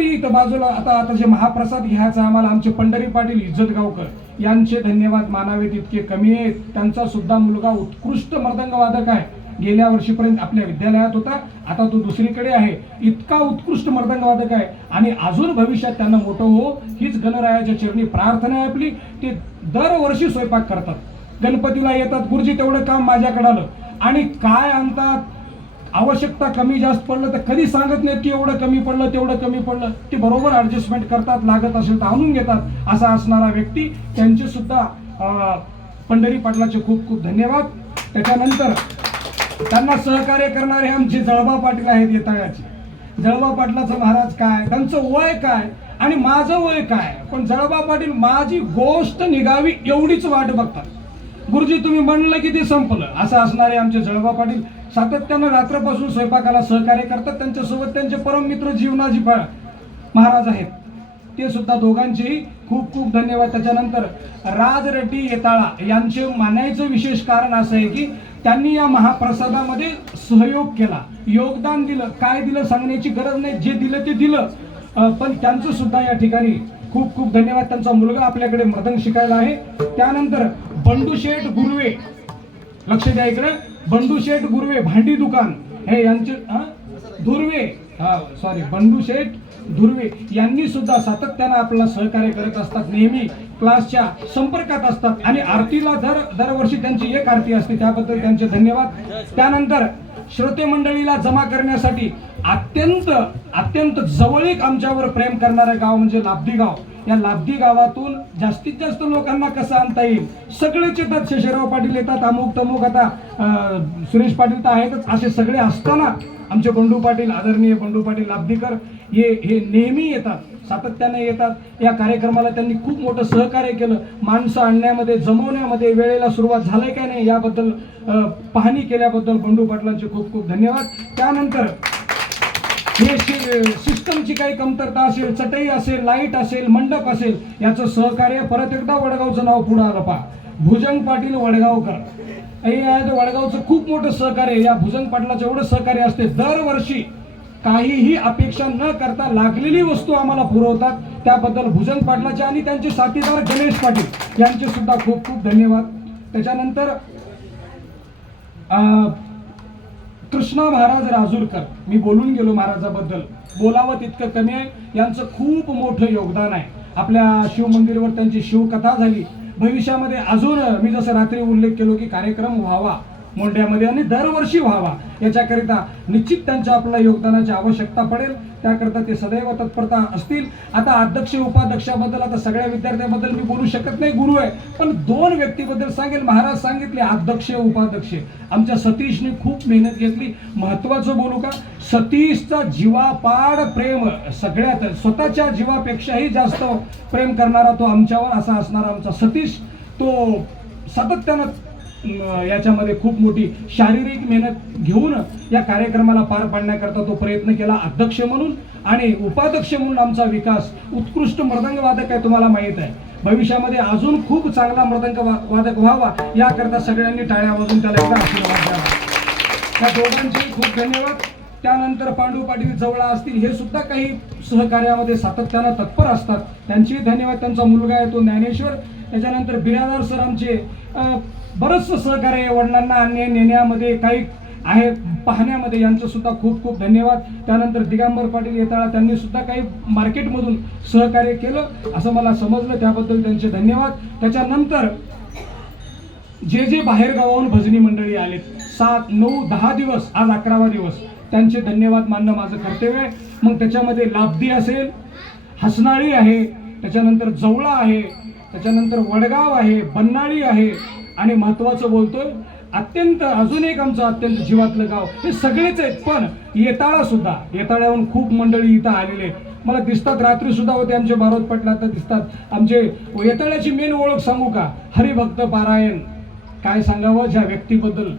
इथं बाजूला, आता जे महाप्रसाद घ्यायचा आम्हाला, आमचे पंढरी पाटील इज्जतगावकर यांचे धन्यवाद मानावेत इतके कमी आहेत. त्यांचा सुद्धा मुलगा उत्कृष्ट मृदंग वादक आहे, गेल्या वर्षीपर्यंत आपल्या विद्यालयात होता, आता तो दुसरीकडे आहे. इतका उत्कृष्ट मृदंग वादक आहे, आणि अजून भविष्यात त्यांना मोठं हो हीच गणरायाच्या चरणी प्रार्थना आहे आपली. ते दरवर्षी स्वयंपाक करतात, गणपतीला येतात, गुरुजी तेवढं काम माझ्याकडे आलं, आणि काय आणतात, आवश्यकता कमी जास्त पडलं तर कधी सांगत नाहीत की एवढं कमी पडलं तेवढं कमी पडलं, ते बरोबर ऍडजस्टमेंट करतात, लागत असेल तर आणून घेतात, असा असणारा व्यक्ती. त्यांचे सुद्धा पंढरी पाटलाचे खूप खूप धन्यवाद. त्याच्यानंतर त्यांना सहकार्य करणारे आमचे जळबा पाटील आहेत येताळ्याचे. जळबा पाटलाचं महाराज काय, त्यांचं वय काय आणि माझं वय काय, पण जळबा पाटील माझी गोष्ट निघावी एवढीच वाट बघतात. गुरुजी तुम्ही म्हणलं की ते संपलं, असं असणारे आमचे जळबा पाटील सातत्यानं रात्रपासून स्वयंपाकाला सहकार्य करतात. त्यांच्यासोबत त्यांचे परम मित्र जीवनाजी महाराज आहेत, ते सुद्धा दोघांचेही खूप खूप धन्यवाद. त्याच्यानंतर राज रेड्डी येताळा यांचे मानायचं विशेष कारण असं आहे की त्यांनी या महाप्रसादामध्ये सहयोग केला, योगदान दिलं. काय दिलं सांगण्याची गरज नाही, जे दिलं ते दिलं. पण त्यांचं सुद्धा या ठिकाणी खूप खूप धन्यवाद. त्यांचा मुलगा आपल्याकडे मृदंग शिकायला आहे. त्यानंतर बंडूशेठ गुरवे, लक्ष द्या इकडे, बंडूशेठ गुरवे भांडी दुकान हे यांचे धुर्वे, बंडू शेठ धुर्वे यांनी सुद्धा सातत्यानं आपल्याला सहकार्य करत असतात, नेहमी क्लासच्या संपर्कात असतात आणि आरतीला दरवर्षी त्यांची एक आरती असते, त्याबद्दल त्यांचे धन्यवाद. त्यानंतर श्रोते मंडळीला जमा करण्यासाठी अत्यंत जवळीक आमच्यावर प्रेम करणारे गाव म्हणजे लाब्दी गाव. या लाब्दी गावातून जास्तीत जास्त लोकांना कसं आणता येईल, सगळेच येतात. शेषराव पाटील येतात, अमुक तमुक, आता सुरेश पाटील तर आहेतच, असे सगळे असताना आमचे बंडू पाटील, आदरणीय बंडू पाटील लाब्दीकर हे नेहमी येतात, सातत्याने येतात. या कार्यक्रमाला त्यांनी खूप मोठं सहकार्य केलं. माणसं आणण्यामध्ये, जमवण्यामध्ये वेळेला सुरुवात झालंय काय नाही याबद्दल पाहणी केल्याबद्दल बंडू पाटलांचे खूप खूप धन्यवाद. त्यानंतर हे सिस्टमची काही कमतरता असेल, चटई असेल, लाईट असेल, मंडप असेल, याचं सहकार्य परत एकदा वडगावचं नाव पुढे आलं पहा, भुजंग पाटील वडगावकर. वडगावचं खूप मोठं सहकार्य, या भुजंग पाटलाचं एवढं सहकार्य असते. दरवर्षी काहीही अपेक्षा न करता लागलेली वस्तू आम्हाला पुरवतात, त्याबद्दल भुजंग पाटलाचे आणि त्यांचे साथीदार गणेश पाटील यांचे सुद्धा खूप खूप धन्यवाद. त्याच्यानंतर कृष्णा महाराज राजूरकर, मी बोलून गेलो महाराजाबद्दल, बोलावं तितकं कमी आहे. यांचं खूप मोठं योगदान आहे. आपल्या शिवमंदिरावर त्यांची शिवकथा झाली. भविष्यामध्ये अजून मी जसं रात्री उल्लेख केलो की कार्यक्रम व्हावा मोंढ्यामध्ये आणि दरवर्षी व्हावा, याच्याकरिता निश्चित त्यांच्या आपल्या योगदानाची आवश्यकता पडेल. त्याकरता ते सदैव तत्परता असतील. आता अध्यक्ष उपाध्यक्षाबद्दल, आता सगळ्या विद्यार्थ्यांबद्दल मी बोलू शकत नाही, गुरु आहे, पण दोन व्यक्तीबद्दल सांगेल. महाराज सांगितले अध्यक्ष उपाध्यक्ष, आमच्या सतीशने खूप मेहनत घेतली. महत्वाचं बोलू का, सतीशचा जीवापाड प्रेम, सगळ्यात स्वतःच्या जीवापेक्षाही जास्त प्रेम करणारा तो आमच्यावर असा असणारा आमचा सतीश, तो सातत्यानं याच्यामध्ये खूप मोठी शारीरिक मेहनत घेऊन या कार्यक्रमाला पार पाडण्याकरता तो प्रयत्न केला. अध्यक्ष म्हणून आणि उपाध्यक्ष म्हणून आमचा विकास, उत्कृष्ट मृदंग वादक आहे, तुम्हाला माहीत आहे. भविष्यामध्ये अजून खूप चांगला मृदंग वादक व्हावा याकरता सगळ्यांनी टाळ्या वाजून त्याला एकदा आशीर्वाद द्यावा. त्या दोघांचे खूप धन्यवाद. त्यानंतर पांडू पाटील जवळ असतील, हे सुद्धा काही सहकार्यामध्ये सातत्यानं तत्पर असतात, त्यांचे धन्यवाद. त्यांचा मुलगा आहे तो ज्ञानेश्वर. त्याच्यानंतर बिरादार सर आमचे बरंचसं सहकार्य वडिलांना आणणे नेण्यामध्ये काही आहे पाहण्यामध्ये, यांचं सुद्धा खूप खूप धन्यवाद. त्यानंतर दिगंबर पाटील येताळा, त्यांनी सुद्धा काही मार्केटमधून सहकार्य केलं असं मला समजलं, त्याबद्दल त्यांचे धन्यवाद. त्याच्यानंतर जे बाहेर गावाहून भजनी मंडळी आलेत, 7, 9, 10 दिवस, आज 11वा दिवस, त्यांचे धन्यवाद मानणं माझं कर्तव्य आहे. मग त्याच्यामध्ये लाब्दी असेल, हसनाळी आहे, त्याच्यानंतर जवळा आहे, त्याच्यानंतर वडगाव आहे, बन्नाळी आहे आणि महत्वाचं बोलतोय अत्यंत अजून एक आमचं अत्यंत जीवातलं गाव, हे सगळेच आहेत. पण येताळा सुद्धा, येताळ्याहून खूप मंडळी इथं आलेले आहेत, मला दिसतात. रात्री सुद्धा होते आमचे बारोद पटला तर दिसतात. आमचे येताळ्याची मेन ओळख सांगू का, हरिभक्त पारायण. काय सांगावं, ज्या व्यक्तीबद्दल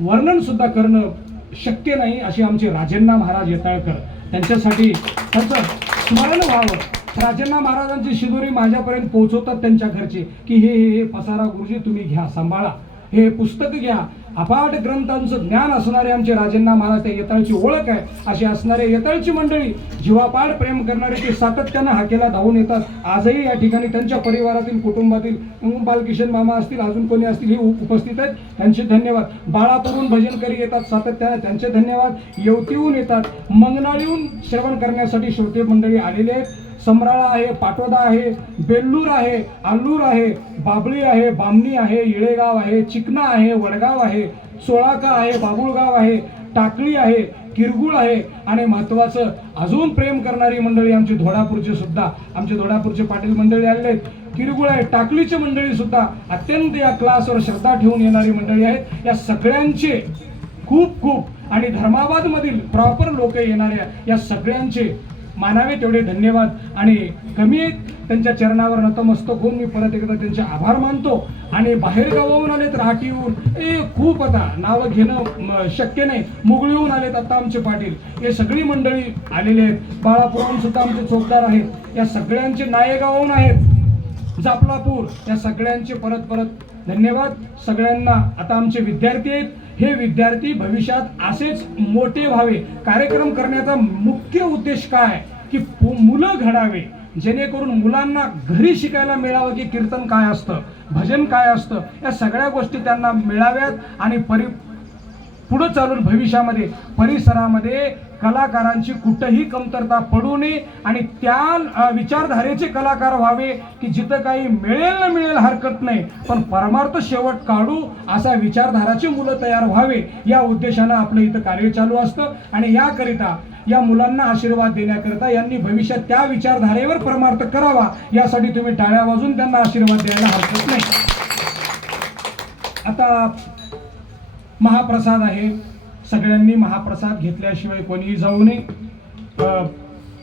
वर्णन सुद्धा करणं शक्य नाही, अशी आमचे राजेंना महाराज येताळकर, त्यांच्यासाठी त्यांचं स्मरण व्हावं. राजेंना महाराजांची शिदोरी माझ्यापर्यंत पोहोचवतात त्यांच्या घरचे की हे पसारा गुरुजी तुम्ही घ्या, सांभाळा, हे पुस्तक घ्या. अफाट ग्रंथांचं ज्ञान असणारे आमचे राजेंना महाराज, त्या येताळची ओळख आहे. अशी असणारे येताळची मंडळी, जीवापाड प्रेम करणारे, ते सातत्यानं हाकेला धावून येतात. आजही या ठिकाणी त्यांच्या परिवारातील, कुटुंबातील बालकिशन मामा असतील, अजून कोणी असतील, हे उपस्थित आहेत, त्यांचे धन्यवाद. बाळापूरून भजनकरी येतात सातत्यानं, त्यांचे धन्यवाद. येवतीहून येतात, मंगनाळीहून श्रवण करण्यासाठी श्रोते मंडळी आलेले आहेत. समराळा आहे, पाटोदा आहे, बेल्लूर आहे, आल्लूर आहे, बाबळी आहे, बामणी आहे, येळेगाव आहे, चिकना आहे, वडगाव आहे, सोळाका आहे, बाबुळगाव आहे, टाकळी आहे, किरगुळ आहे आणि महत्वाचं अजून प्रेम करणारी मंडळी आमची धोडापूरचे सुद्धा, आमचे धोडापूरचे पाटील मंडळी आलेले आहेत. किरगुळ आहे, टाकळीची मंडळी सुद्धा अत्यंत या क्लासवर श्रद्धा ठेवून येणारी मंडळी आहेत. या सगळ्यांचे खूप खूप आणि धर्माबाद मधील प्रॉपर लोक येणाऱ्या या सगळ्यांचे मानावे तेवढे धन्यवाद. आणि कमी आहेत, त्यांच्या चरणावर नतमस्तक होऊन मी परत एकदा त्यांचे आभार मानतो. आणि बाहेर गावाहून आलेत, राहटीहून, खूप आता नावं घेणं शक्य नाही, मुगळीहून आलेत आता आमचे पाटील, हे सगळी मंडळी आलेले आहेत. बाळापूरहून सुद्धा आमचे चौकदार आहेत, या सगळ्यांचे नायेगावहून आहेत, जापलापूर, या सगळ्यांचे परत परत धन्यवाद. सगळ्यांना आता आमचे विद्यार्थी आहेत, हे विद्यार्थी भविष्यात असेच मोठे व्हावे. कार्यक्रम करण्याचा मुख्य उद्देश काय की मुलं घडावे, जेणेकरून मुलांना घरी शिकायला मिळावं की कीर्तन काय असतं, भजन काय असतं, या सगळ्या गोष्टी त्यांना मिळाव्यात आणि पुढे चालून भविष्यामध्ये परिसरामध्ये कलाकारांची कुठेही कमतरता पडू नये आणि त्या विचारधारेचे कलाकार व्हावे की जिथं काही मिळेल न मिळेल हरकत नाही, पण परमार्थ शेवट काढू असा विचारधाराची मुलं तयार व्हावे या उद्देशानं आपलं इथं कार्य चालू असतं. आणि याकरिता या मुलांना आशीर्वाद देण्याकरिता यांनी भविष्यात त्या विचारधारेवर परमार्थ करावा यासाठी तुम्ही टाळ्या वाजून त्यांना आशीर्वाद द्यायला हरकत नाही. आता महाप्रसाद आहे, सगळ्यांनी महाप्रसाद घेतल्याशिवाय कोणीही जाऊ नये.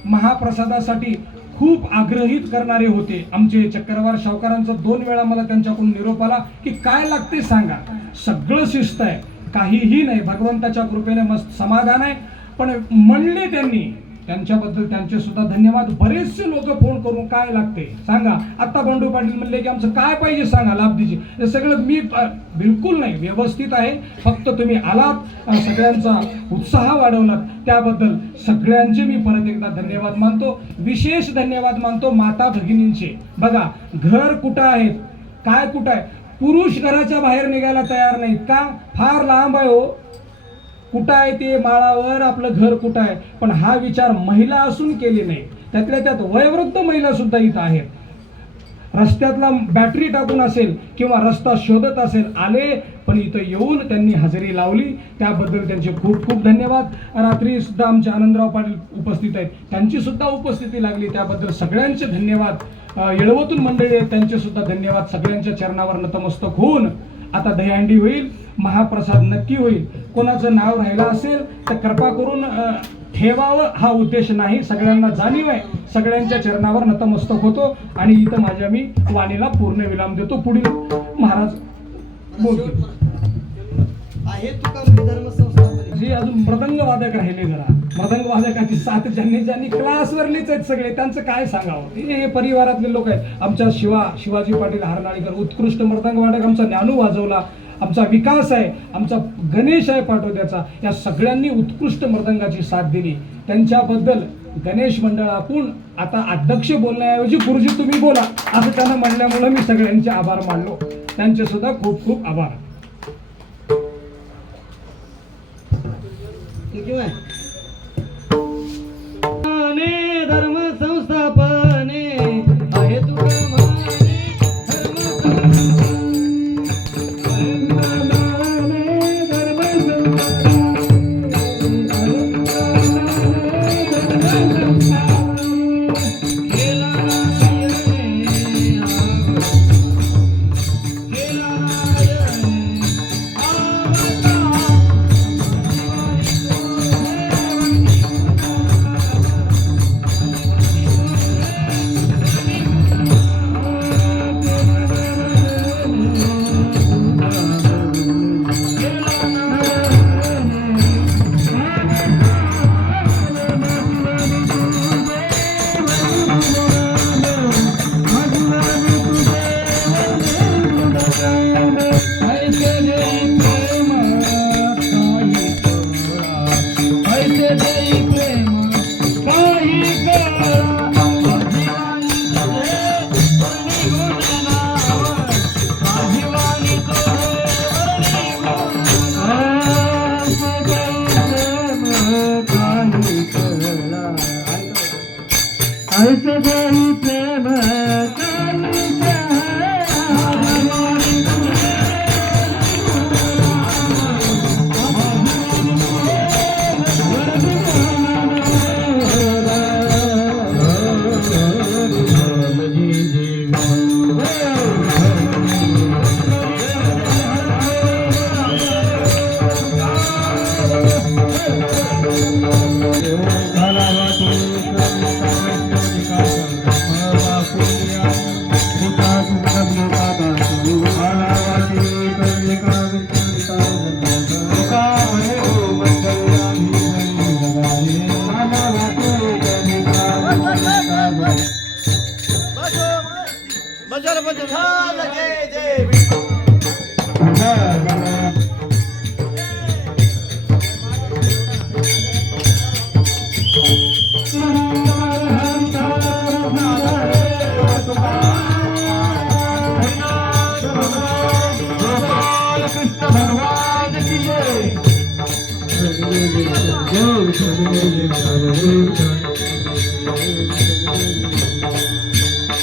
महाप्रसादासाठी खूप आग्रहित करणारे होते आमचे चक्रवार सावकारांचा 2 वेळा मला त्यांच्याकडून निरोप आला की काय लागते सांगा. सगळं शिस्त आहे, काहीही नाही, भगवंताच्या कृपेने मस्त समाधान आहे. पण म्हणले त्यांनी, त्यांच्याबद्दल त्यांचे सुद्धा धन्यवाद. बरेचसे लोक फोन करून काय लागते सांगा. आता बंडू पाटील म्हणले की आमचं काय पाहिजे सांगा लाभदीची. हे सगळं मी बिलकुल नाही, व्यवस्थित आहे. फक्त तुम्ही आलात, सगळ्यांचा उत्साह वाढवलात, त्याबद्दल सगळ्यांचे मी परत एकदा धन्यवाद मानतो. विशेष धन्यवाद मानतो माता भगिनींचे. बघा घर कुठं आहेत, काय कुठं आहे. पुरुष घराच्या बाहेर निघायला तयार नाहीत का, फार लांब आहे हो. कुठं आहे ते माळावर, आपलं घर कुठं आहे. पण हा विचार महिला असून केले नाही. त्यातल्या त्यात वयोवृद्ध महिला सुद्धा इथं आहेत. रस्त्यातला बॅटरी टाकून असेल किंवा रस्ता शोधत असेल आले, पण इथं येऊन त्यांनी हजेरी लावली, त्याबद्दल त्यांचे खूप खूप धन्यवाद. रात्री सुद्धा आमचे आनंदराव पाटील उपस्थित आहेत, त्यांची सुद्धा उपस्थिती लागली, त्याबद्दल सगळ्यांचे धन्यवाद. येळवतून मंडळी आहेत, त्यांचे सुद्धा धन्यवाद. सगळ्यांच्या चरणावर नतमस्तक होऊन आता दहीहंडी होईल, महाप्रसाद नक्की होईल. कोणाचं नाव राहिलं असेल तर कृपा करून ठेवावं, हा उद्देश नाही. सगळ्यांना जाणीव आहे, सगळ्यांच्या चरणावर नतमस्तक होतो आणि इथं माझ्या मी वाणीला पूर्ण विराम देतो. पुढील महाराज बोलतो. आहे तुका धर्मसंस्था जी अजून मृदंग वादक राहिले, जरा मृदंग वादकाची साथ ज्यांनी क्लासवरलीच आहेत सगळे, त्यांचं काय सांगावं. हे परिवारातले लोक आहेत. आमच्या शिवाजी पाटील हरनाळीकर उत्कृष्ट मृदंग वादक, आमचा ज्ञानू वाजवला, आमचा विकास आहे, आमचा गणेश आहे पाटोद्याचा, या सगळ्यांनी उत्कृष्ट मृदंगाची साथ दिली. त्यांच्याबद्दल गणेश मंडळाकडून आता अध्यक्ष बोलण्याऐवजी गुरुजी तुम्ही बोला असं त्यांना म्हणल्यामुळे मी सगळ्यांचे आभार मानलो. त्यांचे सुद्धा खूप खूप आभार. धर्म संस्थापने आहे तुका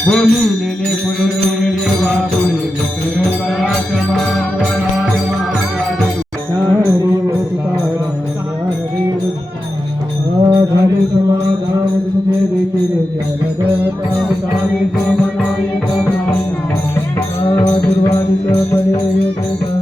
बोलिलेले फुललेले वाकुळे विठ्ठल परात्मा परात्मा झाले समाधान तुझे देखील दुर्वादित बने